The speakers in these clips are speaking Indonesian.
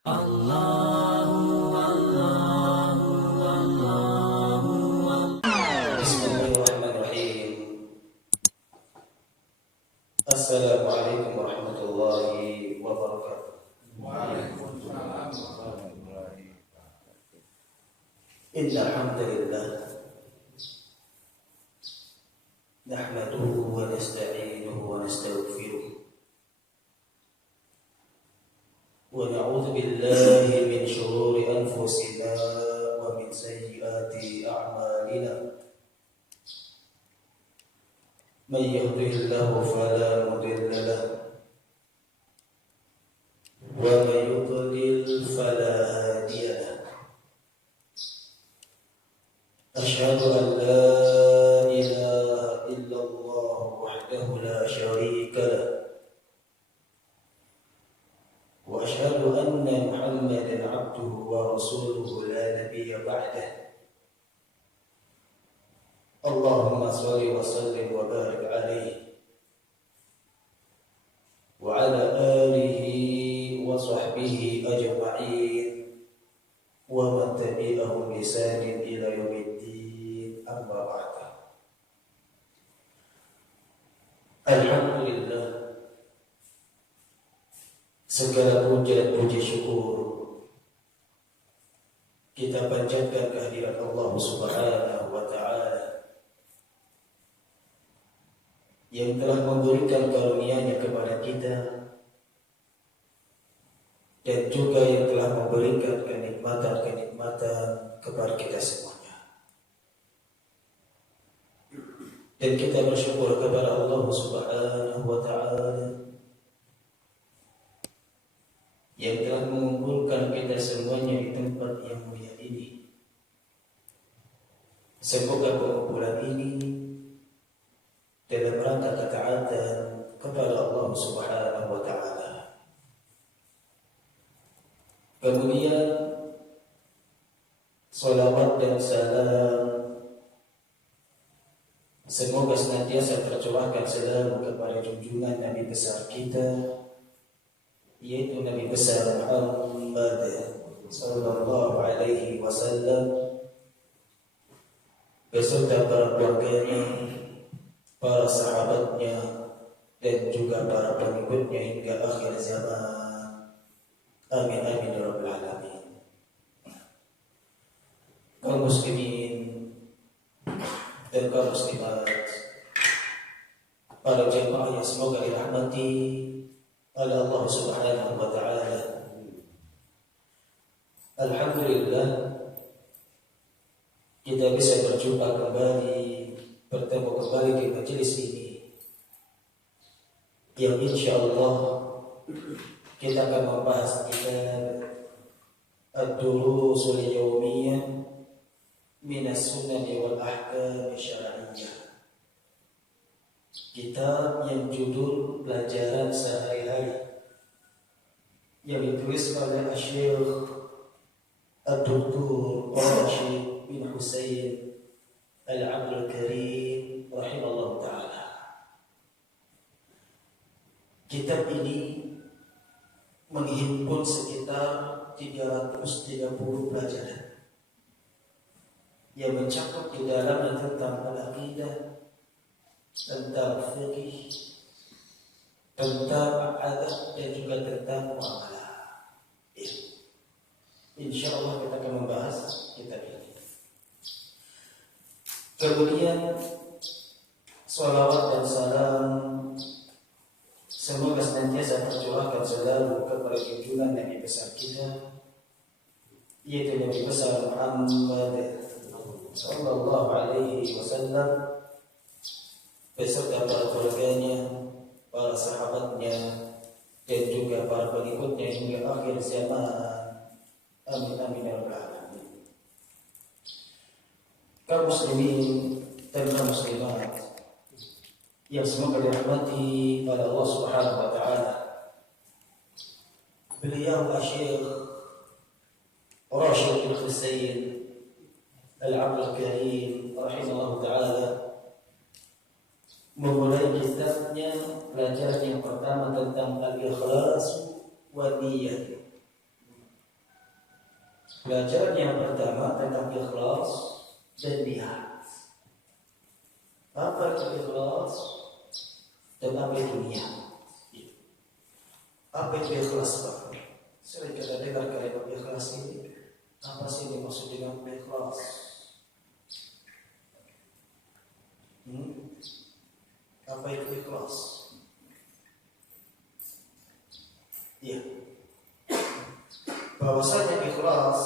Bismillahirrahmanirrahim. Assalamualaikum warahmatullahi wabarakatuh. Waalaikumsalam warahmatullahi wabarakatuh. Innal hamdalillah nahmaduhu wa nasta'inuhu wa nastaghfiruh wa na'udzu billahi min shururi anfusina wa min sayyiati a'malina. Man yahdihillahu fala mudilla lahu wa man yudlil fala hadiya lahu. Asyhadu an la ilaha illallah wahdahu la syarika lahu wa asyhadu anna Muhammadan 'abduhu wa rasuluhu la nabiyya ba'dahu. Allahumma shalli wa sallim wa barik alaihi wa ala alihi wa sahbihi ajma'in wa man tabi'ahum bi ihsanin ila yaumiddin, amma ba'du. Alhamdulillah, segala puja dan puji syukur kita panjatkan kehadirat Allah Subhanahu wa ta'ala yang telah memberikan karunia-Nya kepada kita dan juga yang telah memberikan kenikmatan-kenikmatan kepada kita semuanya. Dan kita bersyukur kepada Allah Subhanahu wa ta'ala yang telah mengumpulkan kita semuanya di tempat yang mulia ini. Semoga pengumpulan ini dalam rangka ketaatan kepada Allah Subhanahu wa ta'ala. Kemudian salawat dan salam semoga senantiasa tercurahkan selalu kepada junjungan Nabi besar kita, yaitu Nabi besar Muhammad sallallahu alaihi wasallam beserta para keluarganya, para sahabatnya, dan juga para pengikutnya hingga akhir zaman. Amin amin ya rabbal alamin. Kaum muslimin dan kaum muslimat, para jemaah yang semoga dirahmati oleh Allah Subhanahu wa ta'ala. Alhamdulillah, kita bisa berjumpa kembali, bertemu kembali di majelis ini yang insyaallah kita akan membahas kitab Ad-Durusul Yawmiyah Minas Sunan wal Ahkam Syar'iyyah, kitab yang judul pelajaran sehari-hari yang ditulis oleh Syekh Ad-Doktor Rashid bin Husain Al-Abdul Karim rahimahullah ta'ala. Kitab ini menghimpun sekitar 330 pelajaran yang mencakup di dalamnya tentang al-aqidah, tentang fikih, tentang adab, dan juga tentang muamalah. Ya. Insyaallah kita akan membahas kitab ini. Kemudian salawat dan salam semoga senantiasa tercurahkan selalu kepada junjungan Nabi besar kita, yaitu Nabi besar Muhammad sallallahu alaihi wasallam beserta para keluarganya, para sahabatnya, dan juga para pengikutnya hingga akhir zaman. Amin amin ya rabbal alamin. Kaum muslimin dan kaum muslimat yang semoga dirahmati oleh Allah Subhanahu wa ta'ala, beliau Syekh Rashid bin Husain Al-Abdul Karim rahimahullah ta'ala memulai kitabnya pelajaran yang pertama tentang al-ikhlas wa niyyah. Pelajaran yang pertama tentang ikhlas dan niat. Apa itu ikhlas dan apa itu niat? Apa itu ikhlas, Pak? Sering kita dengar kalimat ikhlas ini. Apa sih yang dimaksud dengan ikhlas? Apa itu ikhlas? Iya. Bahwasanya ikhlas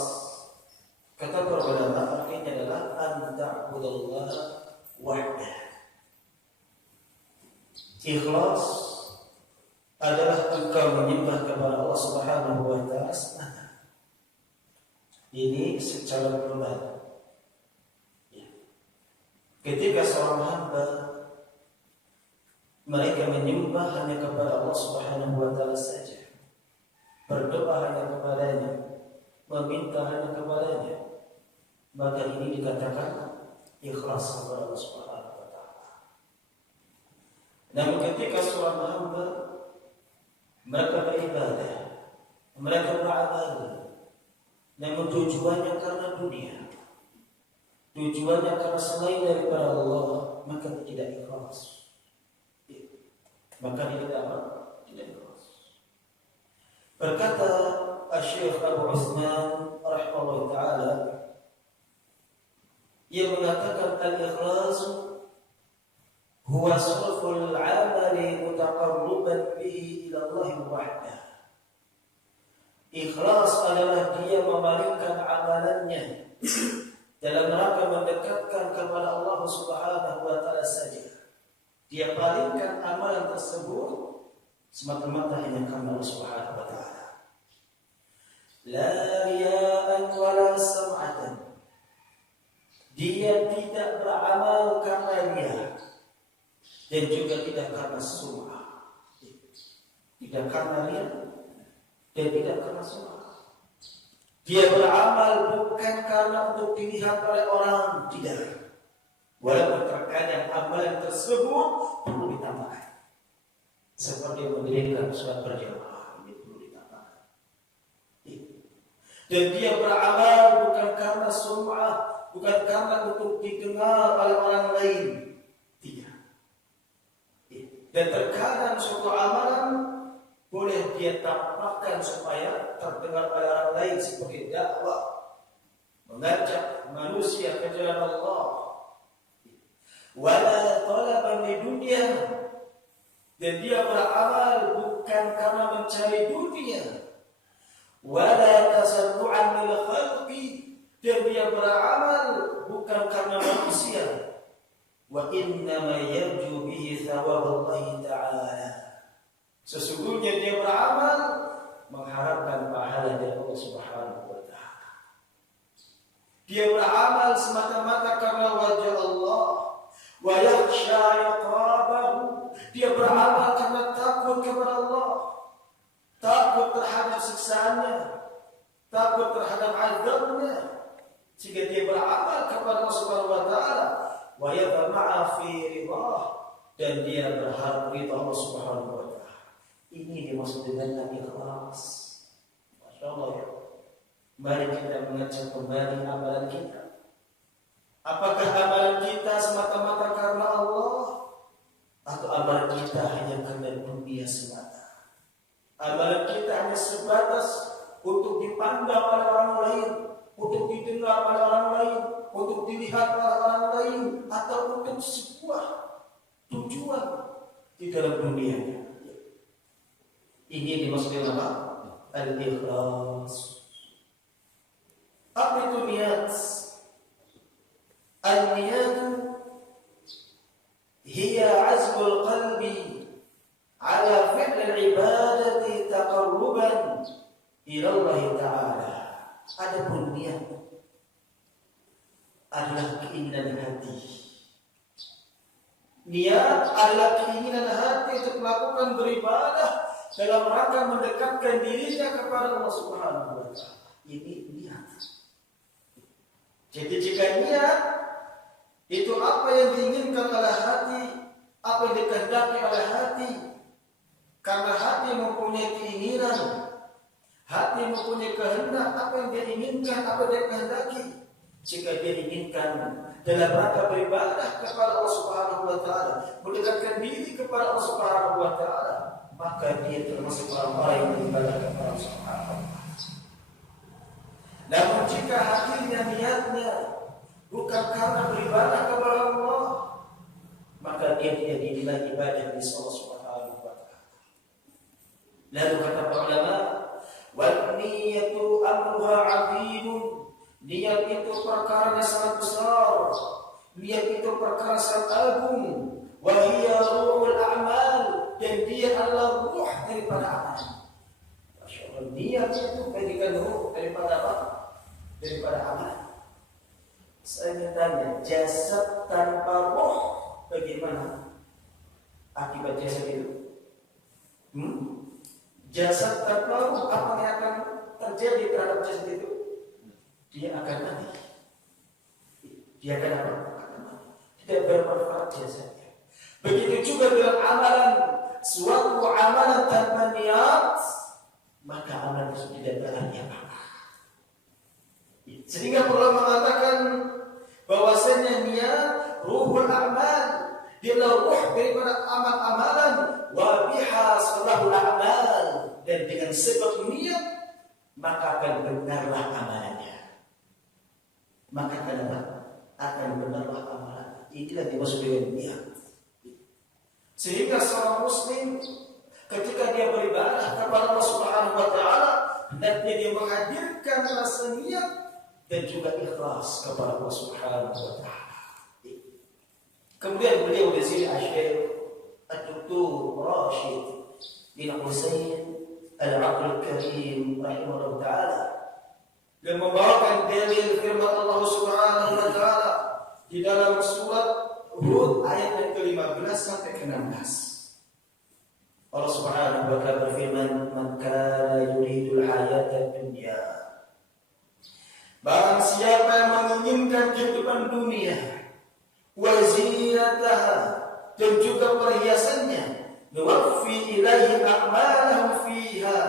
kata para ulama artinya adalah an ta'budallah wahdah. Ikhlas adalah engkau menyembah kepada Allah Subhanahu wa taala semata. Ini secara global. Ya. Ketika seorang hamba mereka menyembah hanya kepada Allah Subhanahu wa taala saja, berdoa hanya kepadanya, meminta hanya kepadanya, maka ini dikatakan ikhlas kepada Allah Subhanahu wa taala. Namun ketika seorang hamba mereka beribadah, mereka beramal, namun tujuannya karena dunia, tujuannya karena selain daripada Allah, maka tidak ikhlas. Maka tidak apa? Tidak ikhlas. Berkata Syekh Abu Utsman rahimahullah taala, ia mengatakan al-ikhlas huwa sarful 'amali mutaqarriban bihi ila Allah wahdah. Ikhlas adalah dia memalingkan amalannya dalam rangka mendekatkan kepada Allah Subhanahu wa taala saja. Dia palingkan amalan tersebut semata-mata hanya karena Allah Subhanahu wa taala. La riya'an wa la sam'atan. Dia tidak beramal karena riya dan juga tidak karena sum'ah. Tidak karena riya dan tidak karena sum'ah. Dia beramal bukan karena untuk dilihat oleh orang, tidak. Walaupun terkadang amalan tersebut perlu ditambahkan. Seperti mendirikan sholat berjamaah, ini perlu ditambahkan. Dan dia beramal bukan karena sum'ah, bukan karena untuk didengar oleh orang lain, tidak. Dan terkadang suatu amalan boleh dia tampakkan supaya terdengar oleh orang lain, seperti dakwah, mengajak manusia ke jalan Allah. Wala talaban li dunia, dan dia beramal bukan karena mencari dunia. Wala tasaddu'an lil khalqi, dan dia beramal bukan karena manusia. Wa innama yarju bihi thawab Allah ta'ala, sesungguhnya dia beramal mengharapkan pahala dari Allah Subhanahu wa taala. Dia beramal semata-mata karena wajah Allah. Wa yakhsha iqabahu, dia beramal karena takut kepada Allah, takut terhadap siksaannya, takut terhadap azabnya, sehingga dia beramal kepada Allah Subhanahu wa taala. Wa yatama'a fi ridhah, dan dia berharap ridha Allah Subhanahu wa taala. Ini dimaksud dengan ikhlas. Masyaallah ya. Mari kita mengecek kembali amalan kita. Apakah amalan kita semata-mata karena Allah, atau amalan kita hanya karena dunia semata? Amalan kita hanya sebatas untuk dipandang oleh orang lain, untuk didengar oleh orang lain, untuk dilihat oleh orang lain, atau untuk sebuah tujuan di dalam dunia. Ini dimaksudkan apa? Al-ikhlas. Apa itu niat? Al-niyat hiya azmul qalbi ala fi'l al-ibadati taqarruban ila Allah Ta'ala. Adapun niat adalah keinginan hati. Niat adalah keinginan hati untuk melakukan beribadah dalam rangka mendekatkan dirinya kepada Allah Subhanahu wa taala. Ini niat. Jadi jika niat itu apa yang diinginkan oleh hati, apa yang dikehendaki oleh hati, karena hati mempunyai keinginan, Hati mempunyai kehendak apa yang dia inginkan, apa dia kehendaki. Jika dia inginkan dalam rangka beribadah kepada Allah Subhanahu wa taala, mendekatkan diri kepada Allah Subhanahu wa taala, maka dia termasuk orang-orang yang beribadah kepada Allah Subhanahu wa taala. Namun jika hatinya niatnya bukan karena beribadah kepada Allah, maka dia tidak dinilai ibadah di Allah Subhanahu wa taala. Lalu kata para ulama, "Wa niyatu amruha 'azimun." Niat itu perkara yang sangat besar. Niat itu perkara sangat agung. Wa hiya ruhul a'mal, dan dia adalah ruh daripada amal. Masya Allah, niat itu bagikan ruh daripada apa? Daripada amal. Saya tanya, jasad tanpa ruh bagaimana akibat jasad itu? Jasad tanpa ruh, apa yang akan terjadi terhadap jasad itu? Dia akan mati. Dia akan apa? Akan mati. Tidak bermanfaat jasadnya. Begitu juga dengan amalan, suatu amalan tanpa niat, maka amalan itu tidak berarti apa-apa. Sehingga perlu mengatakan bahwasanya niat ruhul amal, dia adalah ruh daripada amal-amalan, wa biha salahul amal, dan dengan sebab niat maka akan benarlah amalannya. Maka akan benarlah amalan. Inilah dimaksud dengan niat. Sehingga seorang muslim ketika dia beribadah kepada Allah Subhanahu wa taala, hendaknya dia menghadirkan rasa niat dan juga ikhlas kepada Allah Subhanahu wa taala. Kemudian beliau di sini Syekh Ad-Doktor Rashid bin Husain Al-Aql Karim rahimahullah taala dan membawakan dalil firman Allah Subhanahu wa taala di dalam surat Hud ayat yang ke-15 sampai ke-16. Allah Subhanahu wa taala berfirman, "Man kana yuridul hayatad dunya." Barang siapa yang menginginkan kehidupan dunia, wa zinataha, dan juga perhiasannya, nuwaffi ilaihi a'malahum fiha,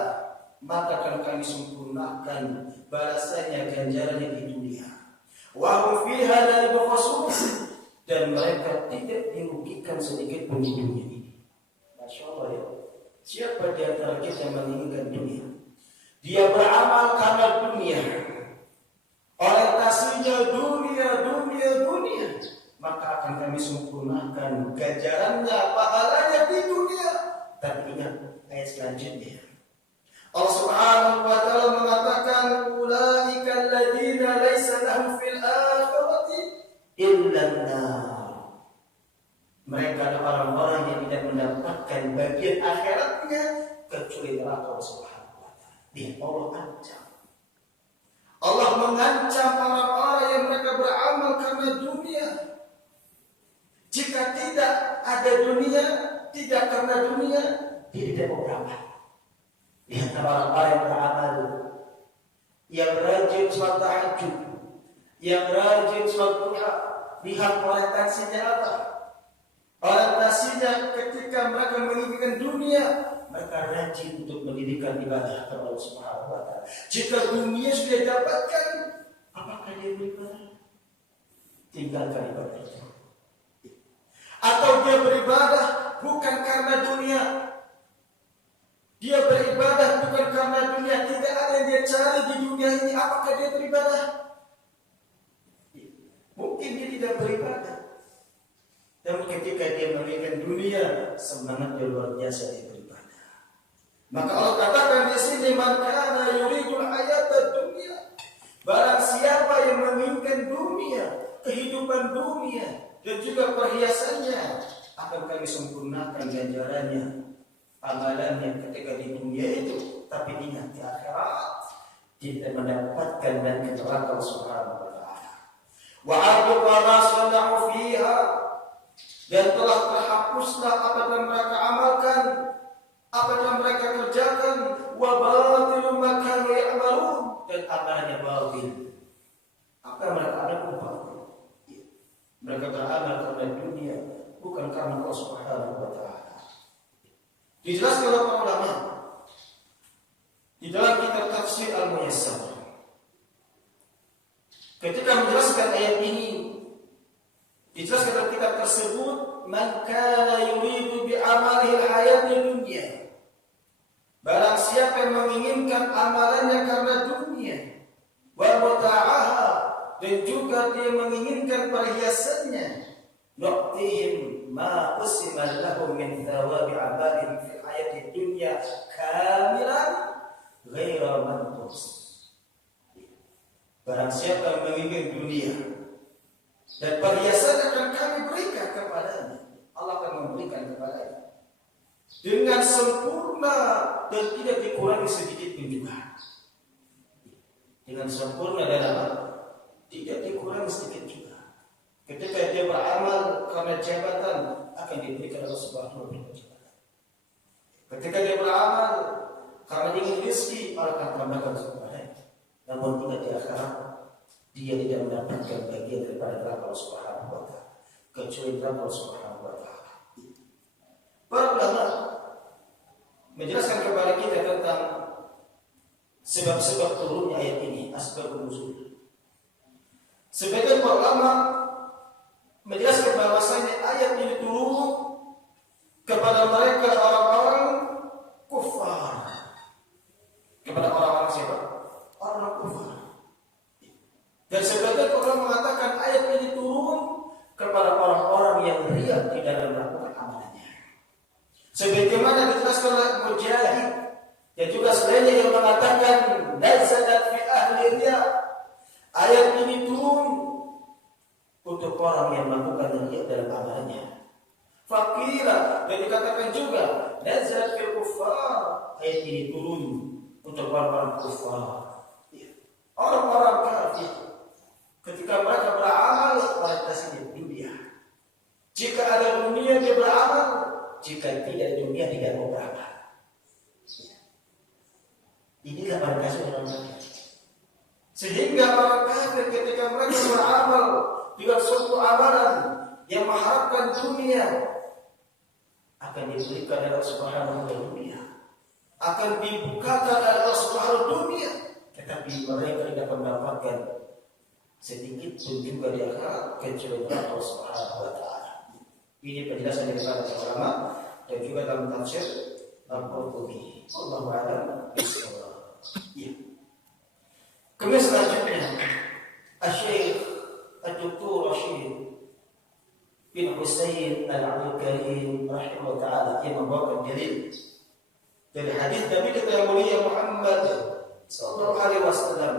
maka akan kami sempurnakan balasannya, ganjarannya di dunia. Wa hum fiha la yubkhasun, dan mereka tidak dirugikan sedikit pun di dunia ini. Masya Allah ya. Siapa di antara kita yang menginginkan dunia? Dia beramal karena dunia, orientasinya dunia, maka akan kami sempurnakan ganjarannya, pahalanya di dunia. Tapi ingat ayat selanjutnya, Allah Subhanahu wa taala mengatakan, "Ulaika alladziina laisa lahum fil akhirati illa an-nar." Mereka adalah orang-orang yang tidak mendapatkan bagian akhiratnya kecuali neraka Allah Subhanahu wa taala. Dia Allah ancam. Allah mengancam orang-orang yang mereka beramal karena dunia. Jika tidak ada dunia, tidak karena dunia, dia tidak mau beramal. Lihat orang-orang yang beramal, yang rajin sholat tahajud, yang rajin sholat duha, lihat orientasinya apa? Orientasinya ketika mereka menginginkan dunia, mereka rajin untuk mendirikan ibadah kepada Allah Subhanahu wa taala. Jika dunia sudah dapatkan, apakah dia beribadah? Tinggalkan ibadahnya. Atau dia beribadah bukan karena dunia, dia beribadah bukan karena dunia, tidak ada yang dia cari di dunia ini, apakah dia beribadah? Mungkin dia tidak beribadah. Dan ketika dia menginginkan dunia, semangat dia luar biasa dia beribadah. Maka Allah katakan di sini, "Man kana yuridul hayatad dunya." Barang siapa yang menginginkan dunia, kehidupan dunia dan juga perhiasannya, akan kami sempurnakan ganjarannya, amalannya ketika di dunia itu. Tapi ingat, di akhirat tidak mendapatkan dan neraka Subhanahu wa taala. Wa abuqa ma sana'u fiha, dan telah terhapuslah apa yang mereka amalkan, apa yang mereka kerjakan, wa batilu ma kanu ya'malun, dan amalnya batil. Apa yang mereka lakukan batil. Mereka beramal karena dunia, bukan karena Allah Subhanahu wa taala. Dijelaskan oleh para ulama di dalam kitab tafsir Al-Muyassar ketika menjelaskan ayat ini, dijelaskan dalam kitab tersebut, man kana yuridu bi amalihi al-hayati dunya, barang siapa yang menginginkan amalannya karena dunia, wa muta'aha, dan juga dia menginginkan perhiasannya, nu'tihim ma qusima lahum min thawabi amalihim fil hayati dunya kamilan ghaira manqus. Barang siapa yang menginginkan dunia dan perhiasan akan kami berikan kepadanya, Allah akan memberikan kepadanya dengan sempurna dan tidak dikurangi sedikit pun juga. Dengan sempurna dan apa? Tidak dikurangi sedikit juga. Ketika dia beramal karena jabatan, akan diberikan Allah Subhanahu wa taala jabatan. Ketika dia beramal karena ingin rezeki, Allah akan tambahkan kepadanya. Namun ingat di akhirat, dia tidak mendapatkan bagian daripada neraka Allah Subhanahu wa taala, kecuali neraka Allah Subhanahu wa taala. Para ulama menjelaskan kepada kita tentang sebab-sebab turunnya ayat ini, asbabun nuzul. Sebagian para ulama menjelaskan bahwasanya ayat ini turun kepada mereka orang-orang kufar. Kepada orang-orang siapa? Orang kufar. Dan sebagian orang mengatakan ayat ini turun kepada orang-orang yang riya di dalam melakukan amalannya. Sebagaimana dijelaskan oleh Mujahid dan juga selainnya yang mengatakan nazalat fi ahli riya, ayat ini turun untuk orang yang melakukan riya dalam amalannya. Fakira, dan dikatakan juga nazalat fil kuffar, ayat ini turun untuk orang-orang kufar, orang-orang kafir. Ketika mereka beramal, orientasinya dunia. Jika ada dunia dia beramal, jika tidak dunia tidak mau beramal. Inilah orientasi orang kafir. Sehingga orang kafir ketika mereka beramal dengan suatu amalan yang mengharapkan dunia, akan diberikan oleh Allah Subhanahu wa taala dunia, akan dibukakan oleh Allah Subhanahu wa taala dunia, tetapi mereka tidak mendapatkan sedikit pun juga di akhirat kecuali Allah Subhanahu wa taala. Ini penjelasan dari para ulama dan juga dalam tafsir Al-Qurtubi. Wallahu a'lam bishawab. Ya. Kemudian selanjutnya Asy-Syaikh Ad-Doktor Rashid bin Husain Al-Abdul Karim rahimahullah taala yang membawakan dalil dari hadis Nabi kita yang mulia Muhammad sallallahu alaihi wasallam.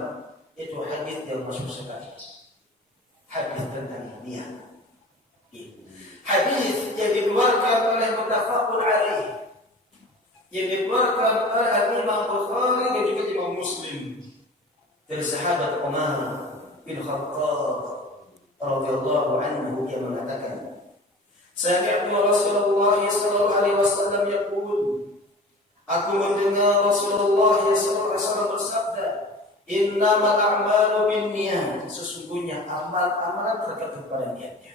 Itu hadis yang masyhur sekali. Hadis tentang dunia. Hadis yang dikeluarkan oleh muttafaqun alaih, yang dikeluarkan oleh Imam Bukhari dan juga Imam Muslim dari sahabat Umar bin Khattab radhiyallahu anhu yang mengatakan, sami'tu Rasulullah sallallahu alaihi wasallam yaqul, aku mendengar Rasulullah sallallahu alaihi wasallam bersabda, innamal a'malu binniyat, sesungguhnya amal-amalan tergantung pada niatnya.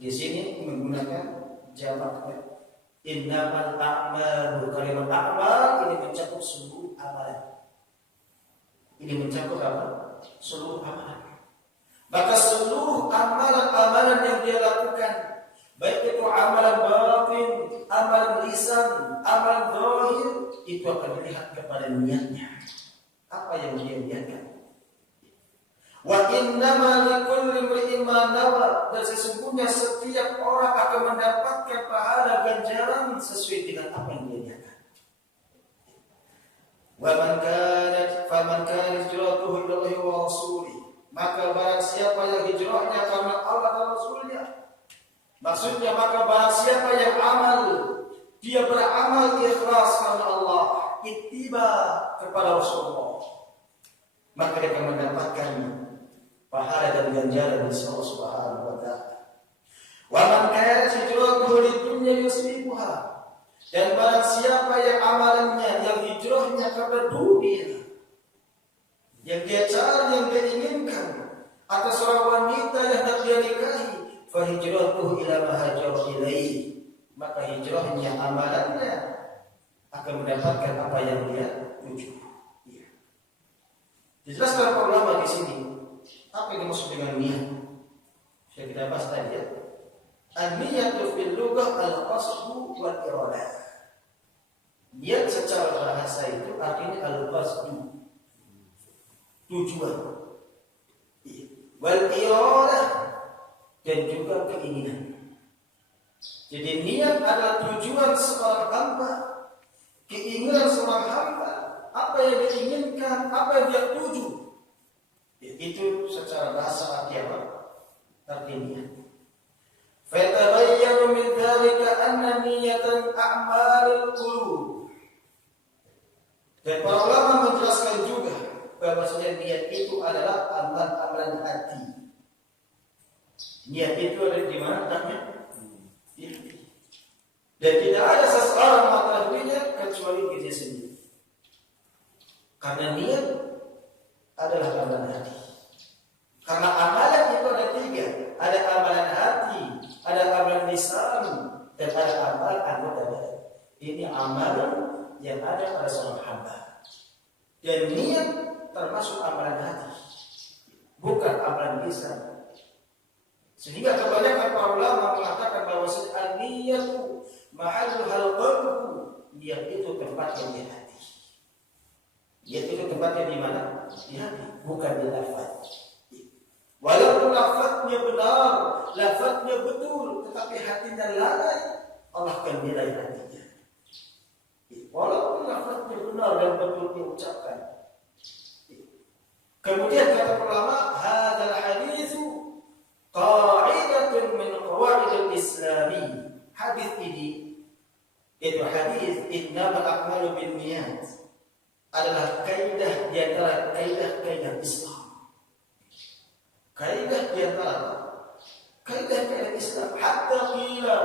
Di sini menggunakan jamak innamal a'malu, kalimat a'mal ini mencakup seluruh amalan. Ini mencakup apa? Seluruh amalan. Maka seluruh amalan-amalan yang dia lakukan, baik itu amalan batin, amalan lisan, amalan zahir, itu akan dilihat kepada niatnya. Apa yang dia niatkan. Wa innama likulli imri'in ma nawa, dan sesungguhnya setiap orang akan mendapatkan pahala ganjaran sesuai dengan apa yang dia niatkan. Wa man kana hijratuhu ila Allah wa rasulih, maka barang siapa yang hijrahnya karena Allah dan Rasulnya, maksudnya maka barang siapa yang dia beramal ikhlas karena Allah, ittiba kepada Rasulullah, maka dia akan mendapatkan pahala dan ganjaran dari Allah Subhanahu wa taala. Wa man kana hijratuhu lidunya yusibuha, dan barang siapa yang amalannya, yang hijrahnya karena dunia, yang dia cari, yang dia inginkan atas seorang wanita yang hendak dia nikahi, fa hijratuhu ila ma hajara ilaihi, maka hijrahnya, amalannya akan mendapatkan apa yang dia tuju. Ya. Dijelaskan para ulama di sini apa yang dimaksud dengan niat. Sudah kita bahas tadi ya. An-niyatu fil lughah al-qasdu wal iradah. Niat secara bahasa itu artinya al-qasdu, tujuan. Wal iradah, dan juga keinginan. Jadi niat adalah tujuan seorang hamba, keinginan seorang hamba, apa yang dia inginkan, apa yang dia tuju. Itu secara bahasa arti apa? Arti niat. Fatabayyanu min dzalika anna niyatan a'malul qulub. Dan para ulama menjelaskan juga bahwasanya niat itu adalah amalan-amalan hati. Niat itu ada di mana letaknya? Di hati. Dan tidak ada seseorang mengetahuinya kecuali diri sendiri. Karena niat adalah amalan hati. Karena amalan itu ada tiga, ada amalan hati, ada amalan lisan, dan ada amalan anggota badan. Ini amalan yang ada pada seorang hamba. Dan niat termasuk amalan hati, bukan amalan lisan. Sehingga kebanyakan para ulama mengatakan bahwa an-niyatu mahalluhal qalbu. Niat itu tempatnya di hati. Niat itu tempatnya di mana? Di hati, bukan di lafaz. Walaupun lafaznya benar, lafaznya betul, tetapi hatinya lalai, Allah akan nilai hatinya. Walaupun lafaznya benar dan betul diucapkan. Kemudian kata ulama, hadzal haditsu qa'idatun min qawaidil islami. Hadis ini itu hadis innamal a'malu binniyat adalah kaidah di antara kaidah Islam. Kaidah di antara kaidah Islam. Hatta qila,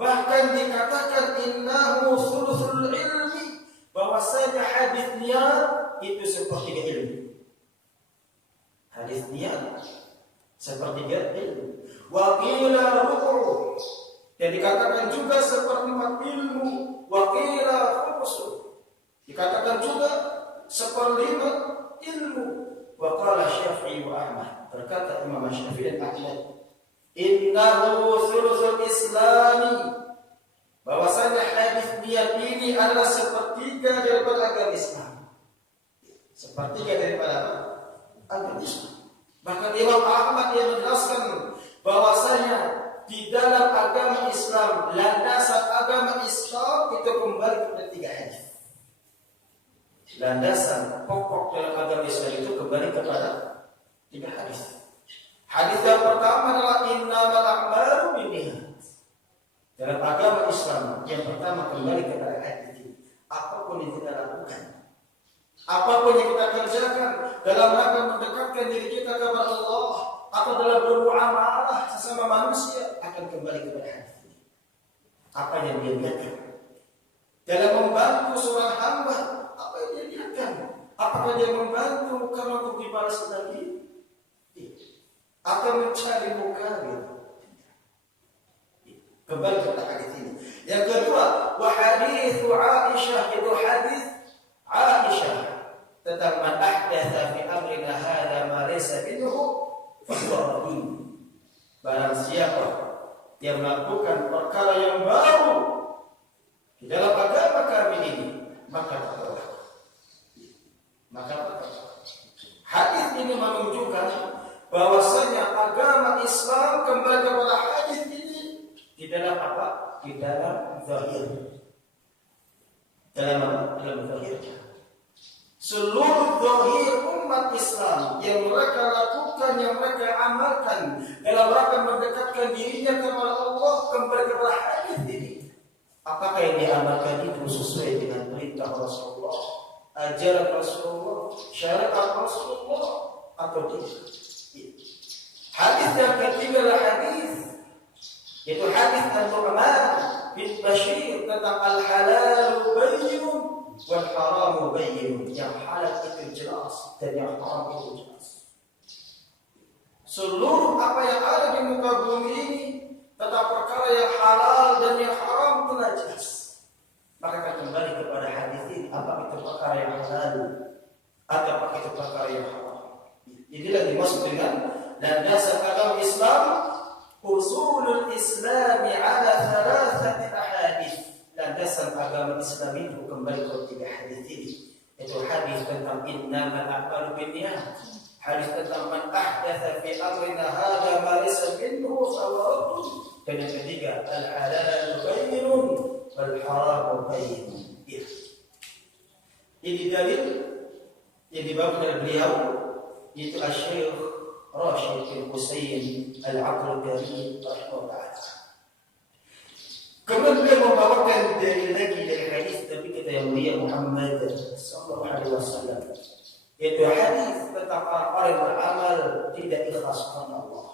bahkan dikatakan innahu thuluthul ilmi, bahwasanya hadis niat itu sepertiga ilmu. Hadis niat sepertiga ilmu. Wa qila rubu', dan dikatakan juga seperempat ilmu. Wa qila khumsu, dikatakan juga seperlima ilmu. Wa qala Syafi'i wa Ahmad, berkata Imam Syafi'i dan Ahmad, innahu thuluthul islami, bahwasanya hadis niat ini adalah sepertiga daripada agama Islam. Sepertiga daripada agama Islam. Bahkan Imam Ahmad yang menjelaskan bahwasanya di dalam agama Islam, landasan agama Islam itu kembali kepada tiga hadis. Landasan pokok dalam agama Islam itu kembali kepada tiga hadis. Hadis yang pertama adalah innamal a'malu binniyat. Dalam agama Islam yang pertama kembali kepada hadis ini. Apapun yang kita lakukan, apapun yang kita kerjakan dalam rangka mendekatkan diri kita kepada Allah atau dalam bermuamalah sesama manusia, akan kembali kepada hadis ini. Apa yang dia niatkan dalam membantu seorang hamba, apa yang dia niatkan? Apakah dia membantu karena untuk dibalas lagi, atau mencari muka gitu? Kembali kepada hadis ini. Yang kedua, wa hadits Aisyah, itu hadis Aisyah tentang man ahdatsa fi amrina hadza ma laysa minhu fa huwa raddun. Barang siapa yang melakukan perkara yang baru di dalam agama kami ini, maka tertolak. Hadis ini menunjukkan bahwasanya agama Islam kembali kepada hadis ini di dalam apa? Di dalam zahir. Dalam apa? Dalam zahir. Seluruh zahir umat Islam yang mereka lakukan, yang mereka amalkan dalam rangka mendekatkan dirinya kepada Allah, kembali kepada hadis ini. Apakah yang diamalkan itu sesuai dengan perintah Rasulullah, ajaran Rasulullah, syariat Rasulullah, atau tidak? Hadis yang ketiga adalah hadis, yaitu hadis An-Nu'man bin Bashir tentang al-halal bayyinun wal haram bayyinun. Yang halal itu jelas dan yang haram itu jelas. Seluruh apa yang ada di muka bumi ini tentang perkara yang halal dan yang haram telah jelas. mereka kembali kepada hadis ini, apa itu perkara yang halal, apa itu perkara yang haram. Inilah dimaksud dengan landasan agama Islam, usulul Islam ala thalathati ahadits. Landasan agama Islam itu kembali ke tiga hadis ini. Itu hadis tentang innamal a'malu binniyat, hadis tentang man ahdatsa fi amrina hadza ma laysa minhu fa huwa radd, dan yang ketiga al halal bayyinun wal haram bayyinun. Ini dalil yang dibawakan oleh beliau, yaitu Asy-Syaikh Rashid bin Husain Al-Aql Karim rahimahullah. Kemudian beliau membawakan dalil lagi dari hadis Nabi kita yang mulia Muhammad sallallahu alaihi wasallam, yaitu hadis tentang orang yang beramal tidak ikhlas karena Allah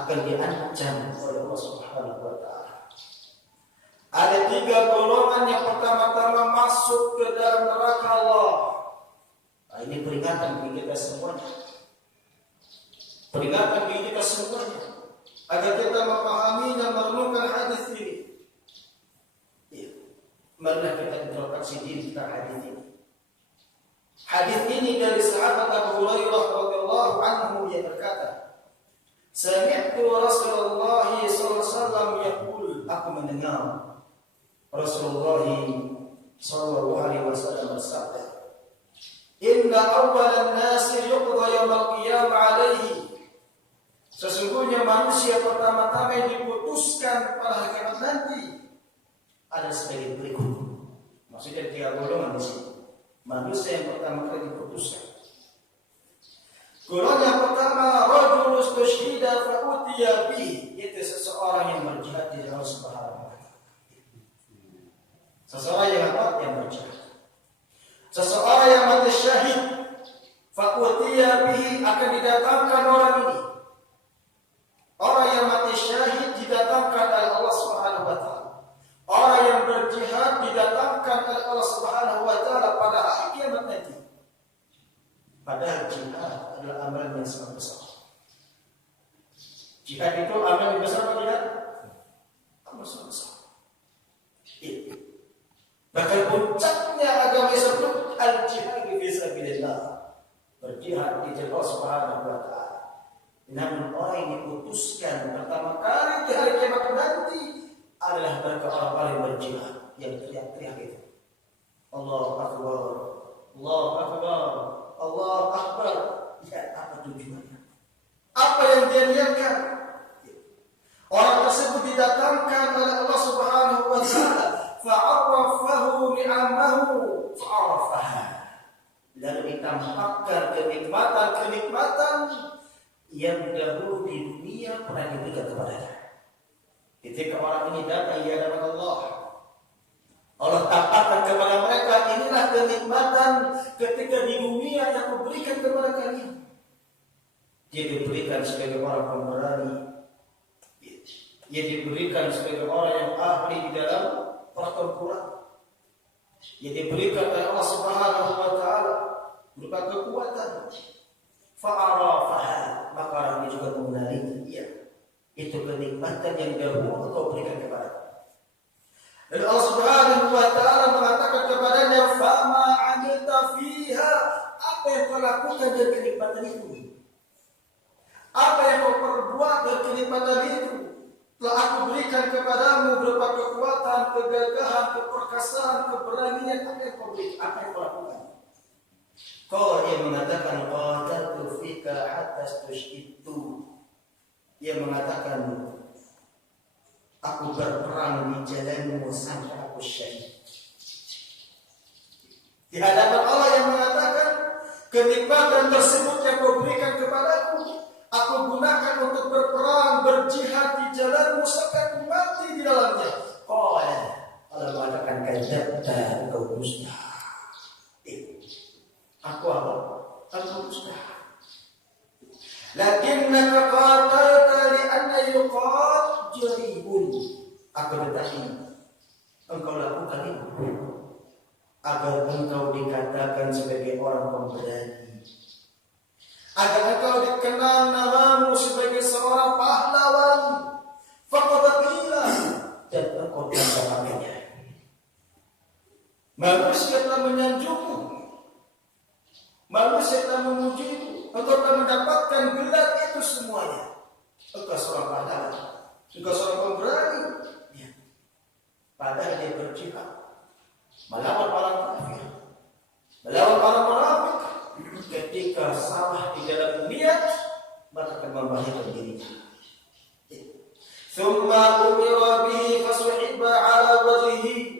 akan diancam oleh Allah Subhanahu wa taala. Ada tiga golongan yang pertama-tama masuk ke dalam neraka Allah. Nah, ini peringatan bagi kita semuanya. Peringatan bagi kita semuanya agar kita memahaminya, merenungkan hadis ini. Ya. Marilah kita introspeksi diri tentang hadis ini. Hadis ini dari sahabat Abu Hurairah radhiyallahu anhu yang berkata, "Sami'tu Rasulullah sallallahu alaihi wasallam yaqul," aku mendengar Rasulullah sallallahu alaihi wasallam bersabda, "Inna awwalan nasi yuqda yaumil qiyamah alaihi." Sesungguhnya manusia pertama-tama yang diputuskan pada hari kiamat nanti ada sebagai berikut. Maksudnya tiga golongan di sini. Manusia yang pertama kali diputuskan. Golongan yang pertama, rajulun istushhida fa utiya bihi, yaitu seseorang yang berjihad di jalan Subhanahu wa taala. Seseorang yang apa? Yang berjihad. Seseorang yang mati syahid, fa utiya bihi, akan didatangkan orang ini. Orang yang mati syahid didatangkan oleh Allah Subhanahu wa taala. Orang yang berjihad didatangkan oleh Allah Subhanahu wa taala pada hari kiamat nanti. Padahal jihad adalah amalan yang sangat besar. Jihad itu amalan yang besar atau tidak? Amalan sangat besar. Bahkan puncaknya agama Islam itu al-jihad fi sabilillah. Berjihad di jalan Allah Subhanahu wa taala. Namun orang yang diputuskan pertama kali di hari kiamat nanti adalah mereka orang-orang yang berjihad, yang teriak-teriak itu, Allahu Akbar, Allahu Akbar, Allahu Akbar. Ya, apa tujuannya? Apa yang dia niatkan? Orang tersebut didatangkan oleh Allah Subhanahu wa taala, fa'arafahu ni'amahu fa'arafaha. Lalu ditampakkan kenikmatan yang dahulu di dunia pernah diberikan kepadanya. Ketika orang ini datang di hadapan Allah, Allah tampakkan kepada mereka, inilah kenikmatan ketika di dunia yang aku berikan kepada kalian. Dia diberikan sebagai orang pemberani, dia diberikan sebagai orang yang ahli di dalam pertempuran, dia diberikan oleh Allah Subhanahu wa taala berupa kekuatan. Fa'arafaha, maka orang ini juga mengenali itu kenikmatan yang dahulu kau berikan kepada. Dan Allah Subhanahu wa taala mengatakan kepadanya, "Fama 'amilta fiha," apa yang kau lakukan dari kenikmatan itu? Apa yang kau perbuat dari kenikmatan itu? Telah aku berikan kepadamu berupa kekuatan, kegagahan, keperkasaan, keberanian. Apa yang kau berikan? Apa yang kau lakukan? Kau yang mengatakan qataltu fika hatta stushhidtu. Dia mengatakan aku berperang di jalanmu sampai aku syahid. Di hadapan Allah yang mengatakan kenikmatan tersebut yang kau berikan kepadaku, aku gunakan untuk berperang, berjihad di jalanmu sampai aku mati di dalamnya. Allah mengatakan kadzabta, engkau dusta. Aku apa? Aku dusta. Lakinnaka qatalta li'anna yuqal jaribun. Akan tetapi engkau lakukan itu agar engkau dikatakan sebagai orang pemberani, agar engkau dikenal namamu sebagai seorang pahlawan. Faqad qila, dan engkau telah mengatakannya. Manusia telah menyanjungmu, manusia telah memujimu, engkau telah mendapatkan gelar itu semuanya. Engkau seorang pahlawan, engkau seorang pemberani. Ya. Padahal dia berjihad melawan para kafir, melawan para munafik. Ketika salah di dalam niat, maka akan membahayakan dirinya. Thumma umira bihi fasuhibba ala wajhihi.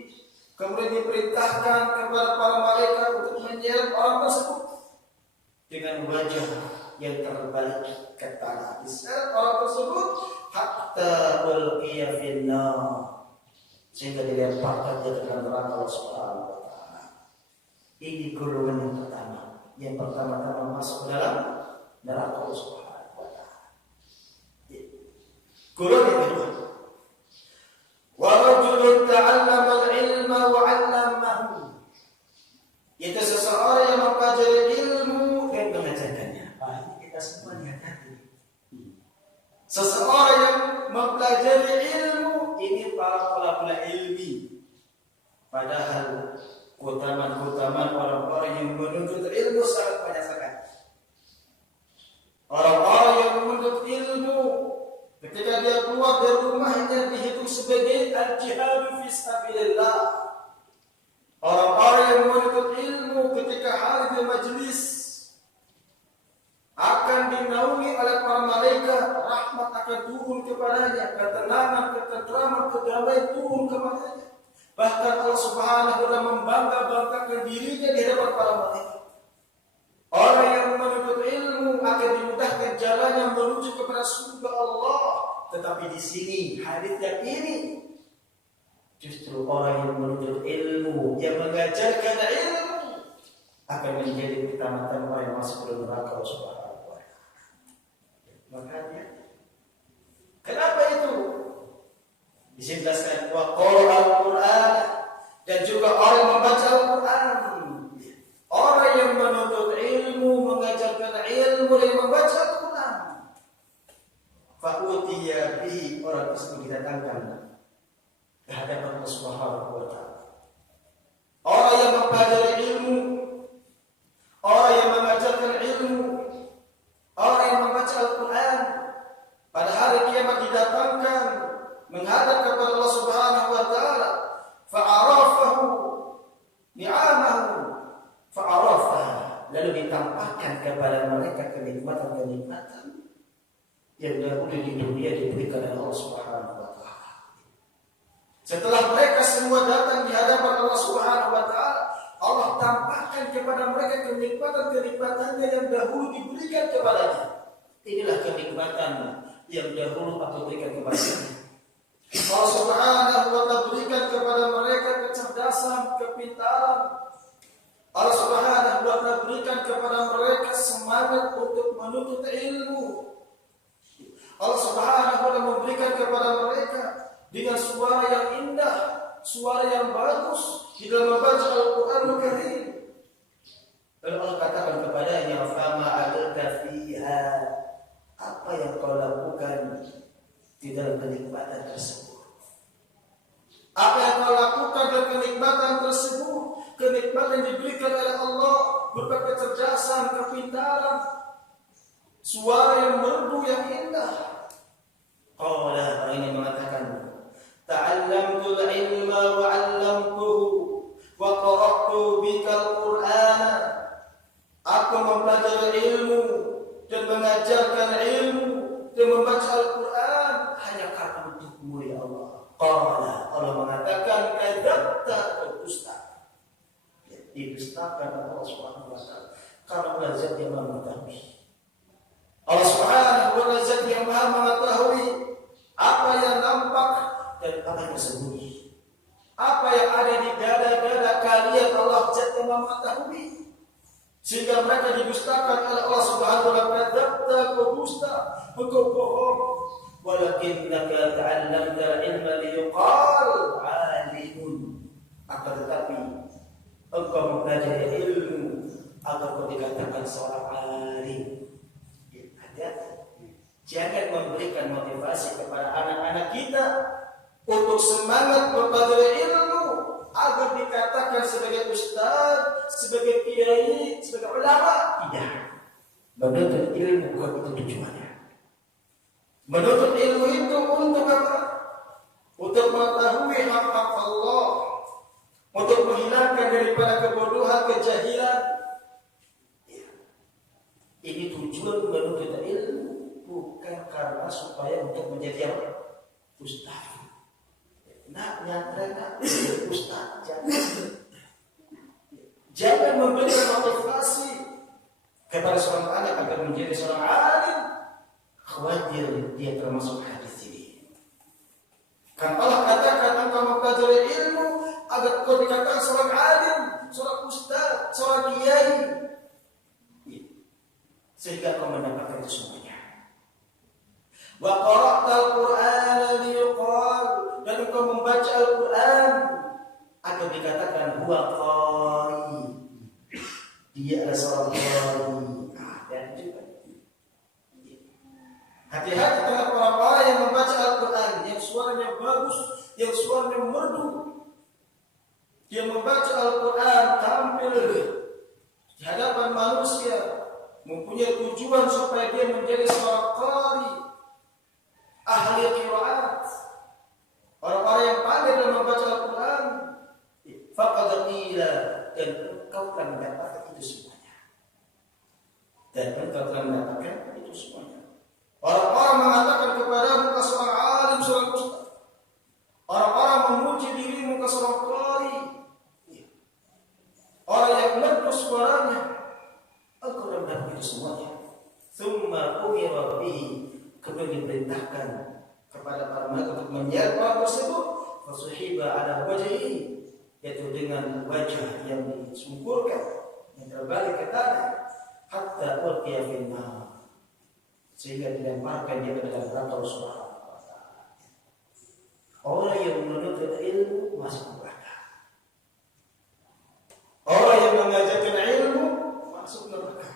Kemudian diperintahkan kepada para malaikat untuk menyeret orang tersebut dengan wajah yang terbalik ke tanah. Diseret orang tersebut hatta ulqiya finnar, sehingga dilemparkan dia ke dalam neraka Allah Subhanahu wa taala. Ini golongan yang pertama. Yang pertama-tama masuk dalam neraka Allah Subhanahu wa taala. Golongan yang kedua, wa rajulun ta'allama al-ilma wa 'allamahu, yaitu seseorang yang mempelajari ilmu dan mengajarkannya. Ini kita semua lihat. Seseorang yang mempelajari ilmu, ini para ulama ilmi. Padahal keutamaan orang-orang yang menuntut ilmu sangat banyak sekali. Orang-orang yang menuntut ilmu, ketika dia keluar dari rumahnya dihitung sebagai al-jihad fi sabilillah. Orang-orang yang menuntut ilmu ketika hadir di majelis akan dinaungi oleh para malaikat, rahmat akan turun kepadanya, ketenangan, ketentraman, kedamaian turun kepadanya. Bahkan Allah Subhanahu wa taala membangga-banggakan dirinya di hadapan para malaikat. Orang yang menuntut ilmu akan dimudahkan jalannya menuju kepada surga Allah. Tetapi di sini hadis yang ini, justru orang yang menuntut ilmu, yang mengajarkan ilmu, akan menjadi ketamatan orang yang masuk ke neraka Allah Subhanahu wa taala. Makanya, kenapa itu? Dijelaskan wa qara al-Qur'an, dan juga orang yang membaca Al-Qur'an. Orang yang menuntut ilmu, mengajarkan ilmu dan membaca Al-Qur'an. Fa'utiya bihi, orang tersebut didatangkan ke hadapan Allah Subhanahu wa taala. Orang yang mempelajari ilmu, orang yang mengajarkan ilmu, orang yang membaca Al-Qur'an, pada hari kiamat didatangkan menghadap kepada Allah Subhanahu wa taala. Fa'arafahu ni'amahu fa'arafaha, lalu ditampakkan kepada mereka kenikmatan-kenikmatan yang dahulu di dunia diberikan oleh Allah Subhanahu wa taala. Setelah mereka semua datang di hadapan Allah Subhanahu wa taala, Allah tampakkan kepada mereka kenikmatan-kenikmatannya yang dahulu diberikan kepadanya. Inilah kenikmatan yang dahulu aku berikan kepadanya. Allah Subhanahu wa taala berikan kepada mereka kecerdasan, kepintaran. Allah Subhanahu wa taala berikan kepada mereka semangat untuk menuntut ilmu. Allah Subhanahu wa taala memberikan kepada mereka dengan suara yang indah, suara yang bagus di dalam membaca Al-Qur'anul Karim. Lalu Allah katakan kepadanya, "Fama 'adalta fiha?" Apa yang kau lakukan di dalam kenikmatan tersebut? Apa yang kau lakukan dalam kenikmatan tersebut? Kenikmatan yang diberikan oleh Allah berupa kecerdasan, kepintaran, suara yang merdu, yang indah. Qala, ini mengatakan, ta'allamtul ilma wa 'allamtuhu wa qara'tu bikal Qur'ana. Aku mempelajari ilmu dan mengajarkan ilmu dan membaca Al-Quran hanya karena untukmu ya Allah. Qala, Allah mengatakan, kadzabta wa dusta. Didustakan Allah Subhanahu wa taala karena zat yang Maha mengetahui. Allah Subhanahu wa taala zat yang Maha mengetahui apa yang nampak dan apa yang tersembunyi. Apa yang ada di dada-dada kalian, Allah zat yang Maha mengetahui. Sehingga mereka didustakan oleh Allah Subhanahu wa taala. Kadzabta wa dusta, engkau bohong. Walakinnaka ta'allamta ilma liyuqal 'alimun. Akan tetapi engkau mempelajari ilmu agar kau dikatakan seorang alim. Hati-hati. Jangan memberikan motivasi kepada anak-anak kita untuk semangat mempelajari ilmu agar dikatakan sebagai ustaz, sebagai kiai, sebagai ulama. Tidak. Menuntut ilmu bukan itu tujuannya. Menuntut ilmu itu untuk apa? Untuk mengetahui hak-hak Allah, untuk menghilangkan daripada kebodohan, kejahilan. Ini tujuan menuntut ilmu, bukan karena supaya untuk menjadi apa? Ustaz. Nak nyantren ustaz, jangan memberikan motivasi kepada seorang anak agar menjadi seorang alim. Khawatir dia termasuk hadis ini. Kan Allah katakan engkau mempelajari ilmu agar kau dikatakan seorang alim, seorang ustaz, seorang kiai, sehingga kau mendapatkan itu semuanya. Wa qara'tal Qur'ana liyuqal, dan engkau membaca Al-Quran agar dikatakan huwa qari, dia adalah seorang qari. Dan juga hati-hati dengan orang-orang yang membaca Al-Quran, yang suaranya bagus, yang suaranya merdu, yang membaca Al-Quran tampil di hadapan manusia, mempunyai tujuan supaya dia menjadi seorang qari, ahli qiraat, orang-orang yang pandai dalam membaca Al-Quran. Faqad qila, dan engkau akan mendapatkan itu semuanya. Dan engkau akan mendapatkan itu semuanya. Orang-orang mengatakan kepadamu engkau seorang alim, seorang ustaz. Orang-orang memuji dirimu engkau seorang qari. Orang yang merdu suaranya, engkau akan mendapatkan itu semuanya. Tsumma umira bihi, kemudian diperintahkan kepada para malaikat untuk menyeret orang tersebut, fasuhiba ala wajhihi, yaitu dengan wajah yang disungkurkan, yang terbalik ke tanah, hatta ulqiya fil nar, sehingga dilemparkan dia ke dalam neraka Allah Subhanahu wa taala. Orang yang menuntut ilmu masuk neraka. Orang yang mengajarkan ilmu masuk neraka.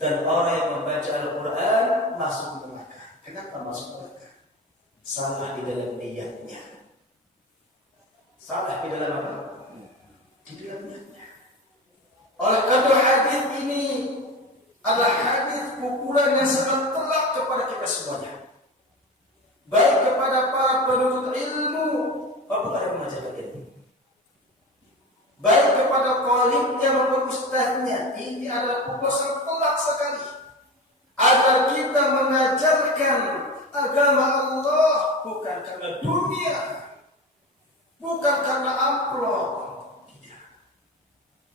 Dan orang yang membaca Al-Quran masuk neraka. Kenapa masuk neraka? Salah di dalam niatnya. Salah di dalam apa? Di dalam niatnya. Oleh karena hadis ini adalah hadis pukulan yang sangat telak kepada kita semuanya. Baik kepada para penuntut ilmu maupun yang mengajarkan ilmu. Baik kepada qalimnya maupun ustaznya. Ini adalah pukulan sangat telak sekali. Agar kita mengajarkan agama Allah bukan karena dunia, bukan karena amplop. Tidak.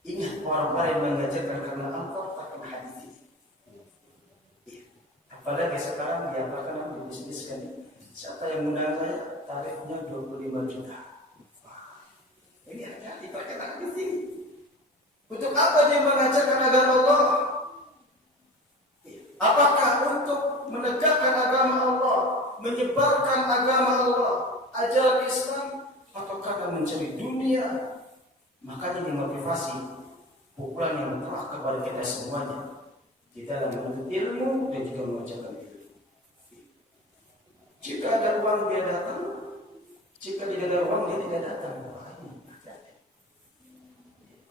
Ingat, orang-orang yang mengajarkan karena amplop tak kena hadis ini. Ya. Apalagi sekarang diapakan dibisniskan. Siapa yang mengundang saya, tarifnya 25 juta. Ini hati-hati terkena hadis ini. Untuk apa dia mengajarkan agama Allah? Apakah untuk menegakkan agama Allah, menyebarkan agama Allah, ajaran Islam, atau karena mencari dunia? Makanya dimotivasi pukulan yang telah kepada kita semuanya di dalam menuntut ilmu dan juga mengajarkan ilmu. Jika ada uang dia datang, jika tidak ada uang dia tidak datang.